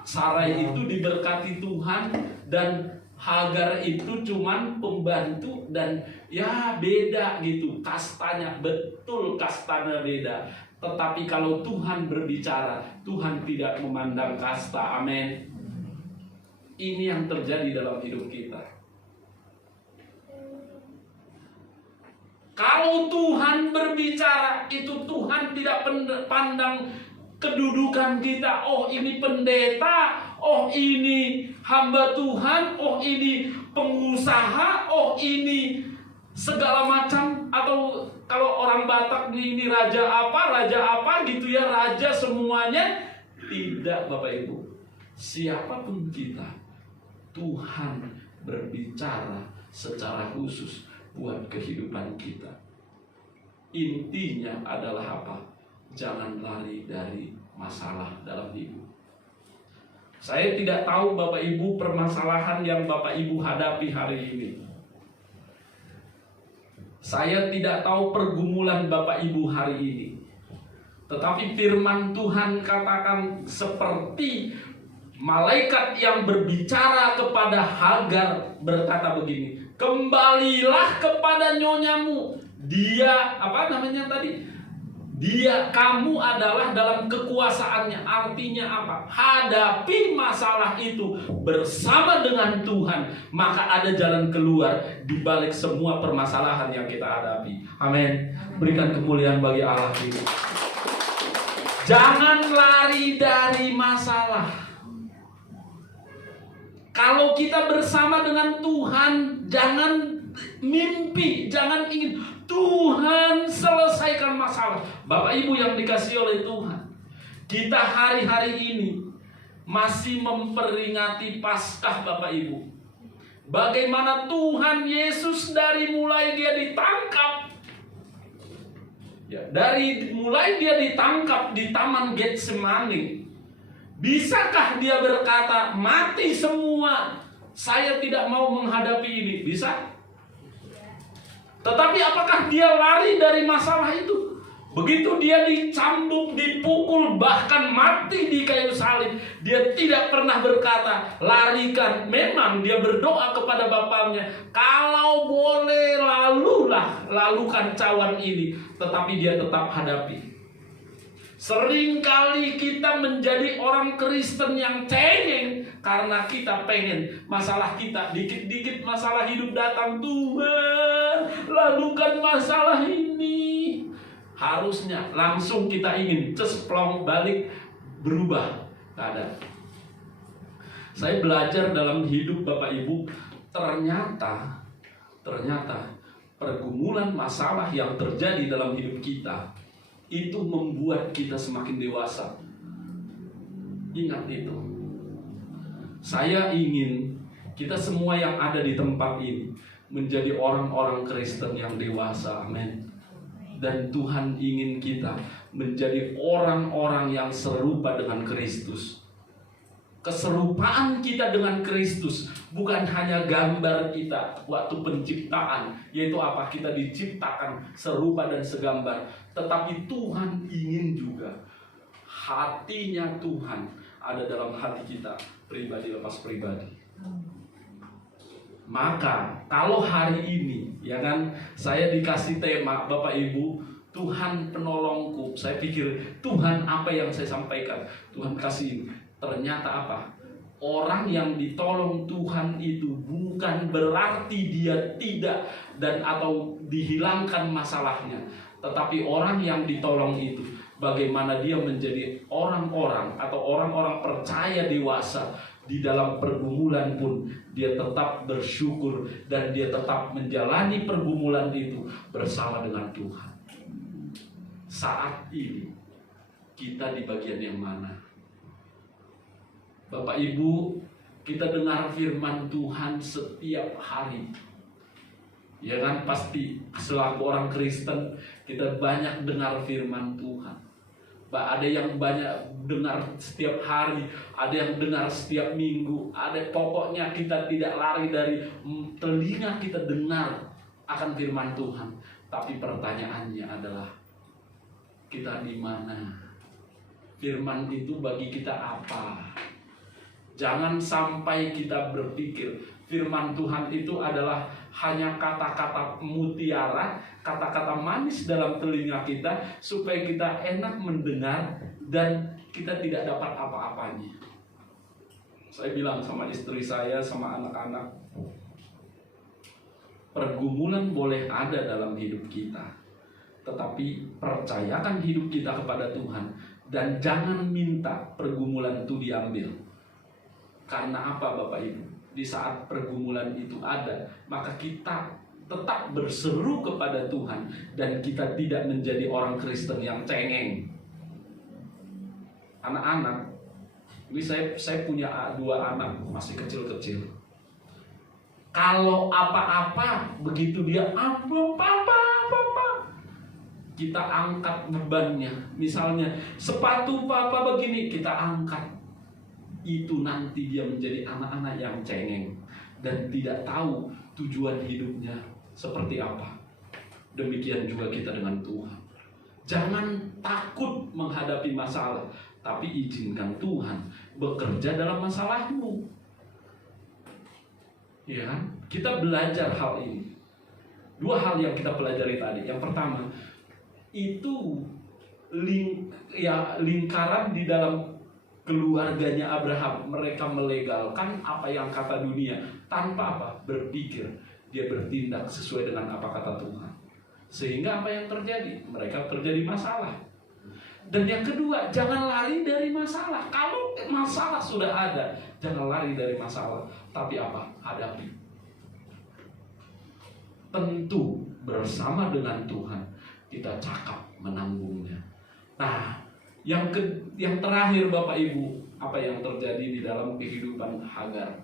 Sarai itu diberkati Tuhan dan Hagar itu cuman pembantu dan ya beda gitu kastanya, betul kastanya beda. Tetapi kalau Tuhan berbicara, Tuhan tidak memandang kasta. Amin. Ini yang terjadi dalam hidup kita. Kalau Tuhan berbicara, itu Tuhan tidak pandang kedudukan kita. Oh, ini pendeta, oh ini hamba Tuhan, oh ini pengusaha, oh ini segala macam. Atau kalau orang Batak ini raja apa gitu ya, raja semuanya. Tidak, Bapak Ibu. Siapapun kita, Tuhan berbicara secara khusus buat kehidupan kita. Intinya adalah apa? Jangan lari dari masalah dalam hidup. Saya tidak tahu Bapak Ibu permasalahan yang Bapak Ibu hadapi hari ini. Saya tidak tahu pergumulan Bapak Ibu hari ini. Tetapi firman Tuhan katakan seperti malaikat yang berbicara kepada Hagar berkata begini, kembalilah kepada nyonyamu. Dia, apa namanya tadi? Kamu adalah dalam kekuasaannya. Artinya apa? Hadapi masalah itu bersama dengan Tuhan. Maka ada jalan keluar di balik semua permasalahan yang kita hadapi. Amin. Berikan kemuliaan bagi Allah kita. Jangan lari dari masalah. Kalau kita bersama dengan Tuhan, jangan mimpi, jangan ingin Tuhan selesaikan masalah. Bapak Ibu yang dikasihi oleh Tuhan, kita hari-hari ini masih memperingati Paskah, Bapak Ibu. Bagaimana Tuhan Yesus dari mulai dia ditangkap, dari mulai dia ditangkap di Taman Getsemani, bisakah dia berkata, mati semua, saya tidak mau menghadapi ini? Bisa? Tetapi apakah dia lari dari masalah itu? Begitu dia dicambuk, dipukul, bahkan mati di kayu salib, dia tidak pernah berkata, larikan. Memang dia berdoa kepada Bapaknya, kalau boleh lalukan cawan ini. Tetapi dia tetap hadapi. Seringkali kita menjadi orang Kristen yang cengeng karena kita pengen masalah kita, dikit-dikit masalah hidup datang, Tuhan lalukan masalah ini. Harusnya langsung kita ingin cesplong balik, berubah keadaan. Saya belajar dalam hidup Bapak Ibu, ternyata pergumulan masalah yang terjadi dalam hidup kita itu membuat kita semakin dewasa. Ingat itu. Saya ingin kita semua yang ada di tempat ini menjadi orang-orang Kristen yang dewasa. Amin. Dan Tuhan ingin kita menjadi orang-orang yang serupa dengan Kristus. Keserupaan kita dengan Kristus bukan hanya gambar kita waktu penciptaan, yaitu apa? Kita diciptakan serupa dan segambar. Tetapi Tuhan ingin juga hatinya Tuhan ada dalam hati kita, pribadi lepas pribadi. Maka kalau hari ini, ya kan, saya dikasih tema, Bapak Ibu, Tuhan penolongku. Saya pikir, Tuhan apa yang saya sampaikan? Tuhan kasih, ternyata apa? Orang yang ditolong Tuhan itu bukan berarti dia tidak dan atau dihilangkan masalahnya. Tetapi orang yang ditolong itu, bagaimana dia menjadi orang-orang atau orang-orang percaya dewasa. Di dalam pergumulan pun dia tetap bersyukur dan dia tetap menjalani pergumulan itu bersama dengan Tuhan. Saat ini kita di bagian yang mana? Bapak Ibu, kita dengar firman Tuhan setiap hari. Ya kan, pasti selaku orang Kristen kita banyak dengar firman Tuhan. Ada yang banyak dengar setiap hari, ada yang dengar setiap minggu, ada pokoknya kita tidak lari dari telinga kita dengar akan firman Tuhan. Tapi pertanyaannya adalah kita di mana? Firman itu bagi kita apa? Jangan sampai kita berpikir firman Tuhan itu adalah hanya kata-kata mutiara, kata-kata manis dalam telinga kita supaya kita enak mendengar dan kita tidak dapat apa-apanya. Saya bilang sama istri saya, sama anak-anak, Pergumulan boleh ada dalam hidup kita, tetapi percayakan hidup kita kepada Tuhan dan jangan minta pergumulan itu diambil. Karena apa Bapak Ibu? Di saat pergumulan itu ada, maka kita tetap berseru kepada Tuhan dan kita tidak menjadi orang Kristen yang cengeng. Anak-anak, ini saya punya 2 anak masih kecil-kecil. Kalau apa-apa begitu dia apa, kita angkat bebannya. Misalnya sepatu papa begini, kita angkat. Itu nanti dia menjadi anak-anak yang cengeng dan tidak tahu tujuan hidupnya seperti apa. Demikian juga kita dengan Tuhan. Jangan takut menghadapi masalah, tapi izinkan Tuhan bekerja dalam masalahmu. Ya, kita belajar hal ini. 2 hal yang kita pelajari tadi. Yang pertama, itu lingkaran di dalam keluarganya Abraham. Mereka melegalkan apa yang kata dunia tanpa apa? Berpikir. Dia bertindak sesuai dengan apa kata Tuhan. Sehingga apa yang terjadi? Mereka terjadi masalah. Dan yang kedua, jangan lari dari masalah. Kalau masalah sudah ada, jangan lari dari masalah. Tapi apa? Hadapi. Tentu bersama dengan Tuhan kita cakap menanggungnya. Nah, yang terakhir Bapak Ibu, apa yang terjadi di dalam kehidupan Hagar?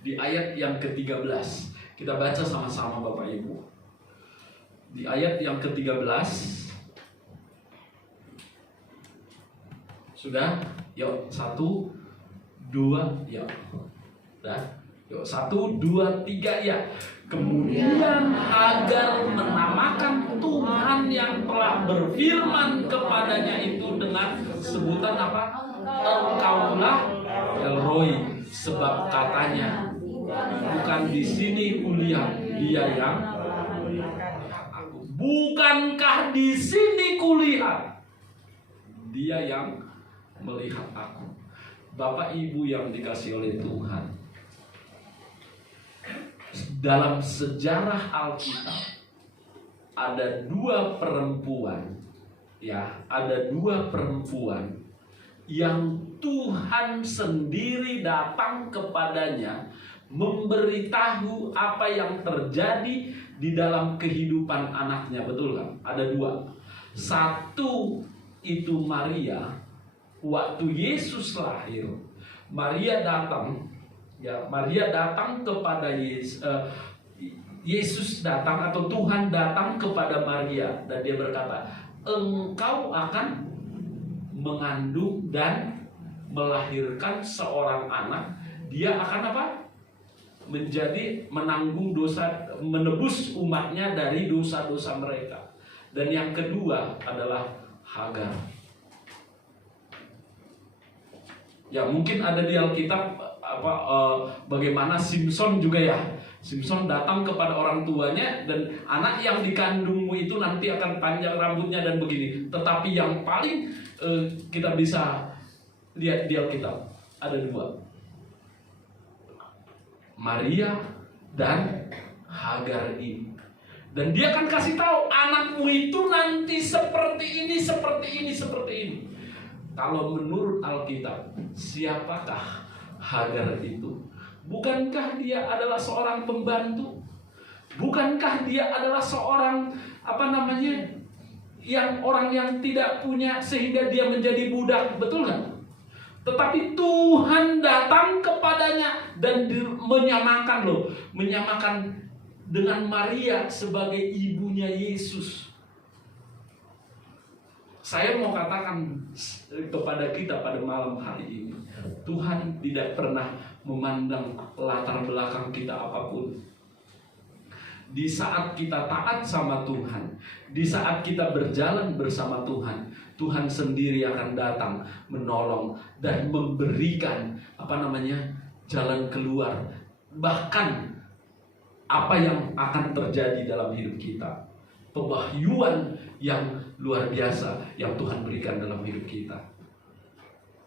Di ayat yang ke-13, kita baca sama-sama Bapak Ibu. Di ayat yang ke-13, sudah? Yuk, 1, 2, ya. Sudah? Yuk, 1, 2, 3, ya. Kemudian Hagar menamakan Tuhan yang telah berfirman kepadanya itu dengan sebutan apa? Engkaulah El-Roi, sebab katanya, bukan di sini kulihat dia yang bukankah di sini kulihat dia yang melihat aku. Bapak Ibu yang dikasihi oleh Tuhan, dalam sejarah Alkitab ada 2 perempuan, ya, ada 2 perempuan yang Tuhan sendiri datang kepadanya memberitahu apa yang terjadi di dalam kehidupan anaknya. Betul kan? Ada 2. Satu itu Maria. Waktu Yesus lahir, Maria datang, ya, Maria datang kepada Yesus datang atau Tuhan datang kepada Maria dan dia berkata, engkau akan mengandung dan melahirkan seorang anak. Dia akan apa? Menjadi menanggung dosa, menebus umatnya dari dosa-dosa mereka. Dan yang kedua adalah Hagar. Ya, mungkin ada di Alkitab bagaimana Simpson juga ya. Simpson datang kepada orang tuanya dan anak yang dikandungmu itu nanti akan panjang rambutnya dan begini. Tetapi yang paling kita bisa lihat di Alkitab ada 2. Maria dan Hagar ini. Dan dia akan kasih tahu anakmu itu nanti seperti ini, seperti ini, seperti ini. Kalau menurut Alkitab, siapakah Hagar itu? Bukankah dia adalah seorang pembantu? Bukankah dia adalah seorang yang orang yang tidak punya sehingga dia menjadi budak, betul kan? Tetapi Tuhan datang kepadanya dan menyamakan dengan Maria sebagai ibunya Yesus. Saya mau katakan kepada kita pada malam hari ini, Tuhan tidak pernah memandang latar belakang kita apapun. Di saat kita taat sama Tuhan, di saat kita berjalan bersama Tuhan, Tuhan sendiri akan datang menolong dan memberikan jalan keluar. Bahkan apa yang akan terjadi dalam hidup kita, pewahyuan yang luar biasa yang Tuhan berikan dalam hidup kita.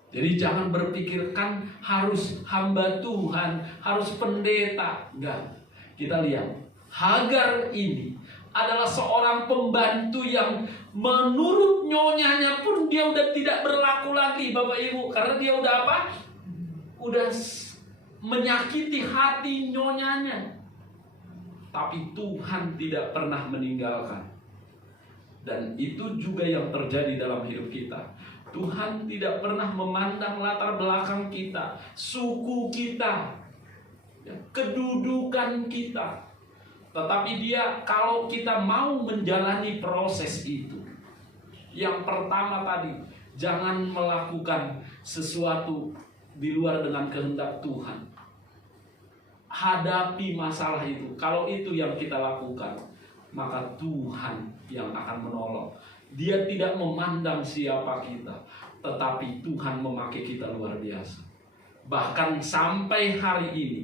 Jadi jangan berpikirkan harus hamba Tuhan, harus pendeta. Enggak. Kita lihat, Hagar ini adalah seorang pembantu yang menurut nyonyanya pun dia udah tidak berlaku lagi, Bapak Ibu, karena dia udah apa? Udah menyakiti hati nyonyanya. Tapi Tuhan tidak pernah meninggalkan. Dan itu juga yang terjadi dalam hidup kita. Tuhan tidak pernah memandang latar belakang kita, suku kita, kedudukan kita. Tetapi Dia, kalau kita mau menjalani proses itu, yang pertama tadi, jangan melakukan sesuatu di luar dengan kehendak Tuhan. Hadapi masalah itu. Kalau itu yang kita lakukan, maka Tuhan yang akan menolong. Dia tidak memandang siapa kita, tetapi Tuhan memakai kita luar biasa. Bahkan sampai hari ini,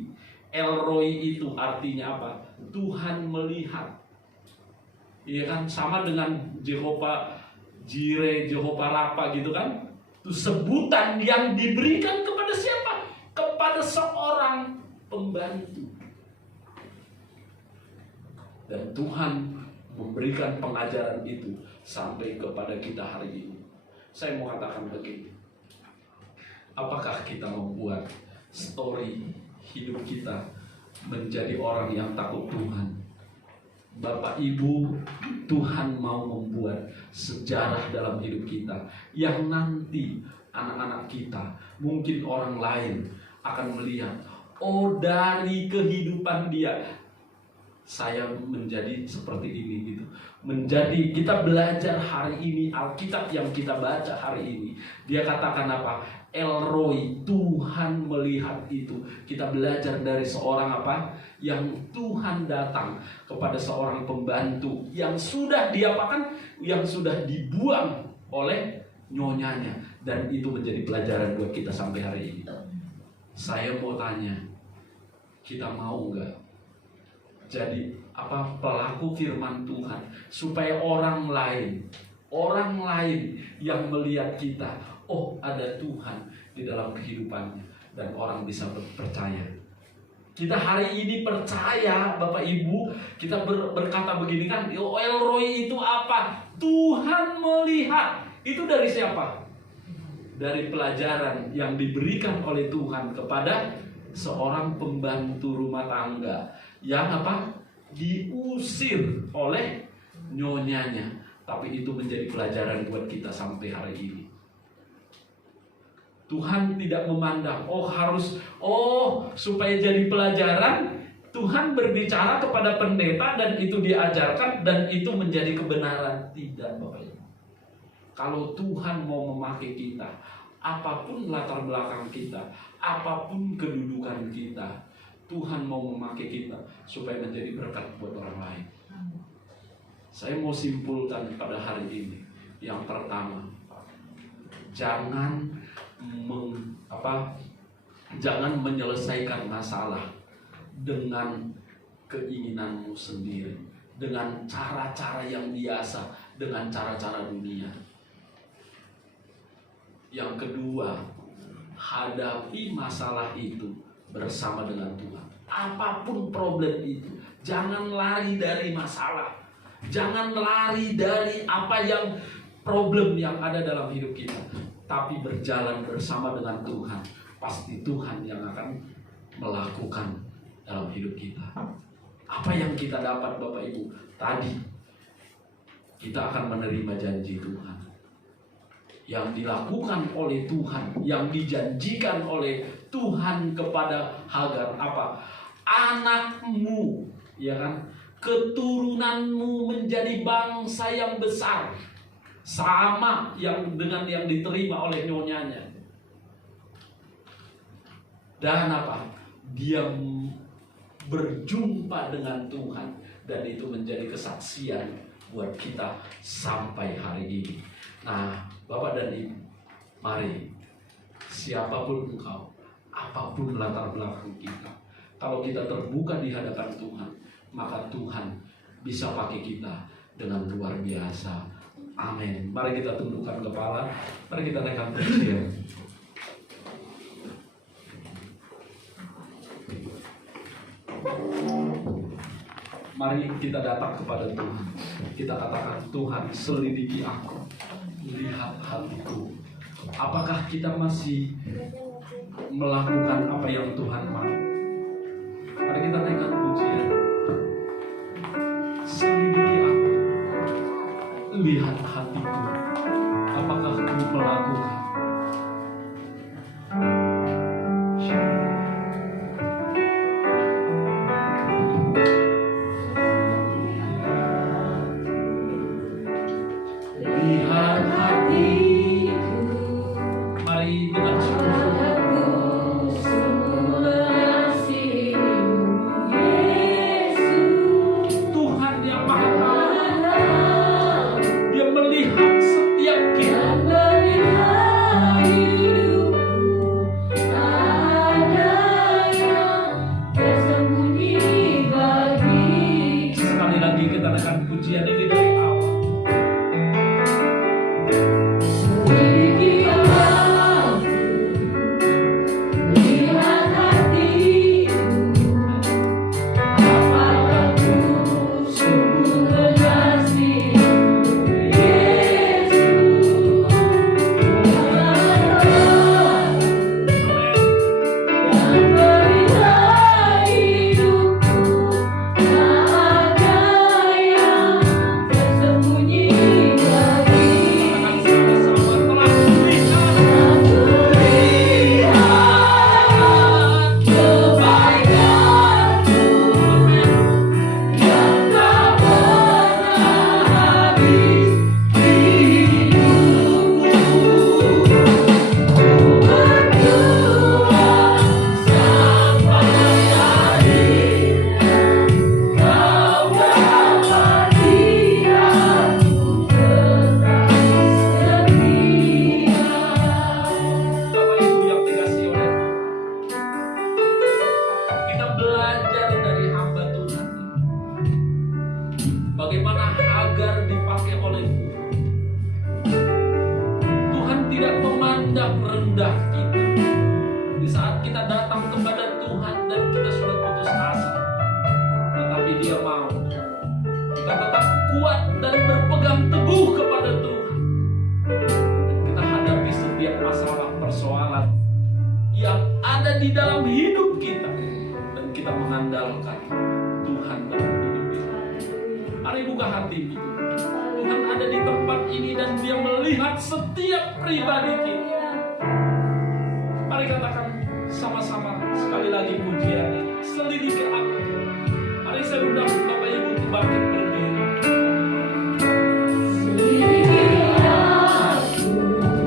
El Roi itu artinya apa? Tuhan melihat. Iya kan, sama dengan Jehovah Jireh, Jehovah Rafa gitu kan. Itu sebutan yang diberikan kepada siapa? Kepada seorang pembantu. Dan Tuhan memberikan pengajaran itu sampai kepada kita hari ini. Saya mau katakan begini. Apakah kita membuat story hidup kita menjadi orang yang takut Tuhan? Bapak Ibu, Tuhan mau membuat sejarah dalam hidup kita yang nanti anak-anak kita, mungkin orang lain akan melihat, oh dari kehidupan dia saya menjadi seperti ini gitu. Menjadi, kita belajar hari ini Alkitab yang kita baca hari ini, dia katakan apa? El Roi, Tuhan melihat itu. Kita belajar dari seorang apa? Yang Tuhan datang kepada seorang pembantu yang sudah diapakan? Yang sudah dibuang oleh nyonyanya, dan itu menjadi pelajaran buat kita sampai hari ini. Saya mau tanya, kita mau nggak jadi apa, pelaku firman Tuhan, supaya orang lain yang melihat kita, oh ada Tuhan di dalam kehidupannya, dan orang bisa percaya. Kita hari ini percaya, Bapak Ibu, kita berkata begini kan, El Roi itu apa? Tuhan melihat. Itu dari siapa? Dari pelajaran yang diberikan oleh Tuhan kepada seorang pembantu rumah tangga yang apa? Diusir oleh nyonyanya. Tapi itu menjadi pelajaran buat kita sampai hari ini. Tuhan tidak memandang, supaya jadi pelajaran, Tuhan berbicara kepada pendeta dan itu diajarkan dan itu menjadi kebenaran. Tidak, Bapak Ibu. Kalau Tuhan mau memakai kita, apapun latar belakang kita, apapun kedudukan kita, Tuhan mau memakai kita supaya menjadi berkat buat orang lain. Saya mau simpulkan pada hari ini. Yang pertama, jangan menyelesaikan masalah dengan keinginanmu sendiri, dengan cara-cara yang biasa, dengan cara-cara dunia. Yang kedua, hadapi masalah itu bersama dengan Tuhan. Apapun problem itu, jangan lari dari masalah, jangan lari dari apa yang problem yang ada dalam hidup kita, tapi berjalan bersama dengan Tuhan. Pasti Tuhan yang akan melakukan dalam hidup kita. Apa yang kita dapat, Bapak Ibu? Tadi kita akan menerima janji Tuhan yang dilakukan oleh Tuhan, yang dijanjikan oleh Tuhan kepada Hagar. Apa? Anakmu, ya kan? Keturunanmu menjadi bangsa yang besar. Sama yang dengan yang diterima oleh nyonyanya. Dan apa? Dia berjumpa dengan Tuhan, dan itu menjadi kesaksian buat kita sampai hari ini. Nah, Bapak dan Ibu, mari, siapapun engkau, apapun latar belakang kita, kalau kita terbuka di hadapan Tuhan, maka Tuhan bisa pakai kita dengan luar biasa. Amin. Mari kita tundukkan kepala. Mari kita naikkan pujian. Mari kita datang kepada Tuhan. Kita katakan, Tuhan, selidiki aku, lihat hatiku. Apakah kita masih melakukan apa yang Tuhan mau? Mari kita naikkan pujian. Selidiki aku, lihat hatiku. Apakah aku melakukan? Lihat hatiku. Mari kita Tuhan yang Maha Tahu. Dia melihat setiap kita. Sekali lagi kita akan pujian ini dari awal. Bagaimana Hagar dipakai oleh Tuhan. Tuhan tidak memandang rendah kita. Di saat kita datang kepada Tuhan dan kita sudah putus asa, tetapi Dia mau kita tetap kuat dan berpegang teguh kepada Tuhan. Dan kita hadapi setiap masalah persoalan yang ada di dalam hidup kita, dan kita mengandalkan Tuhan dalam hidup kita. Mari buka hati kita. Tuhan ada di tempat ini dan Dia melihat setiap pribadi kita. Mari katakan sama-sama sekali lagi pujian ini. Selidiki aku. Mari saya undang Bapak Ibu bangkit berdiri.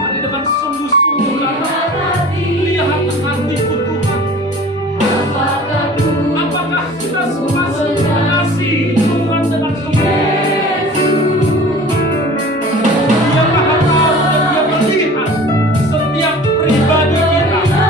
Mari dengan sungguh-sungguh katakan, lihat hatiku Tuhan. Apakah kita masih mengasihi Tuhan dengan sungguh? Dia Maha Tahu dan Dia melihat setiap pribadi kita.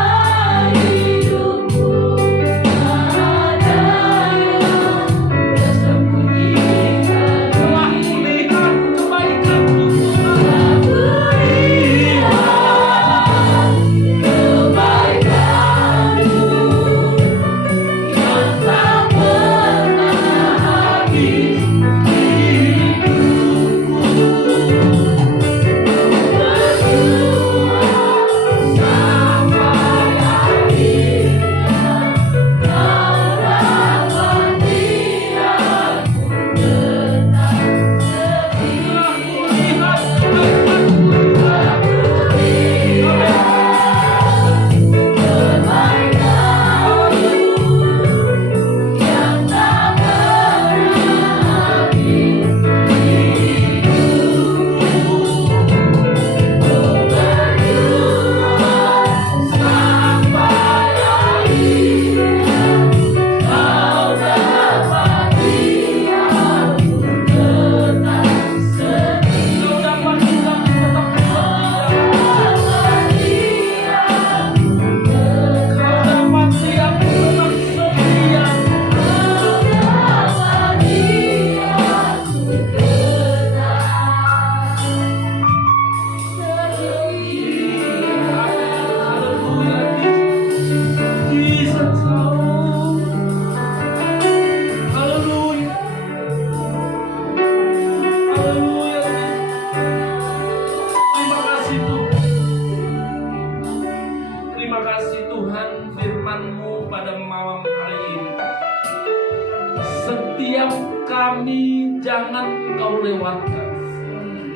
Setiap kami jangan Engkau lewatkan.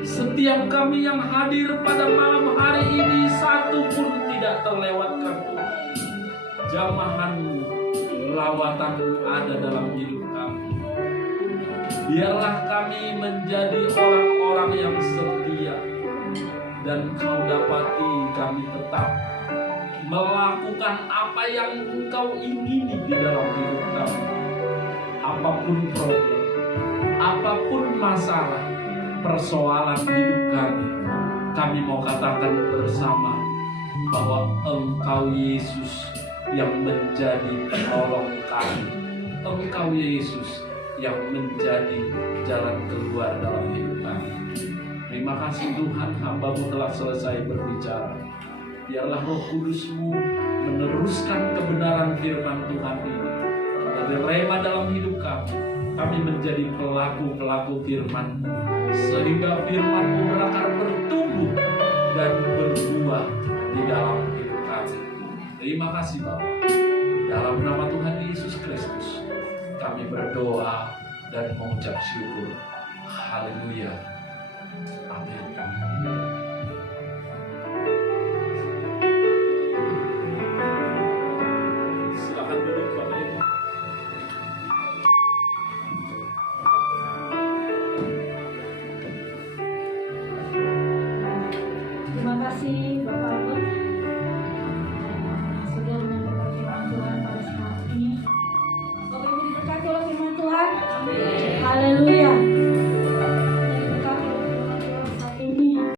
Setiap kami yang hadir pada malam hari ini, satu pun tidak terlewatkan Tuhan. Jamahan-Mu, lawatan-Mu ada dalam hidup kami. Biarlah kami menjadi orang-orang yang setia, dan Kau dapati kami tetap melakukan apa yang Engkau ingini di dalam hidup kami. Apapun problem, apapun masalah, persoalan hidup kami mau katakan bersama bahwa Engkau Yesus yang menjadi penolong kami. Engkau Yesus yang menjadi jalan keluar dalam hidup kami. Terima kasih Tuhan, hamba-Mu telah selesai berbicara. Biarlah Roh Kudus-Mu meneruskan kebenaran firman Tuhan ini. Dari rema dalam hidup kami menjadi pelaku-pelaku firman-Mu, sehingga firman-Mu berakar bertumbuh dan berbuah di dalam hidup kami. Terima kasih Bapa. Dalam nama Tuhan Yesus Kristus kami berdoa dan mengucap syukur. Haleluya. Amin.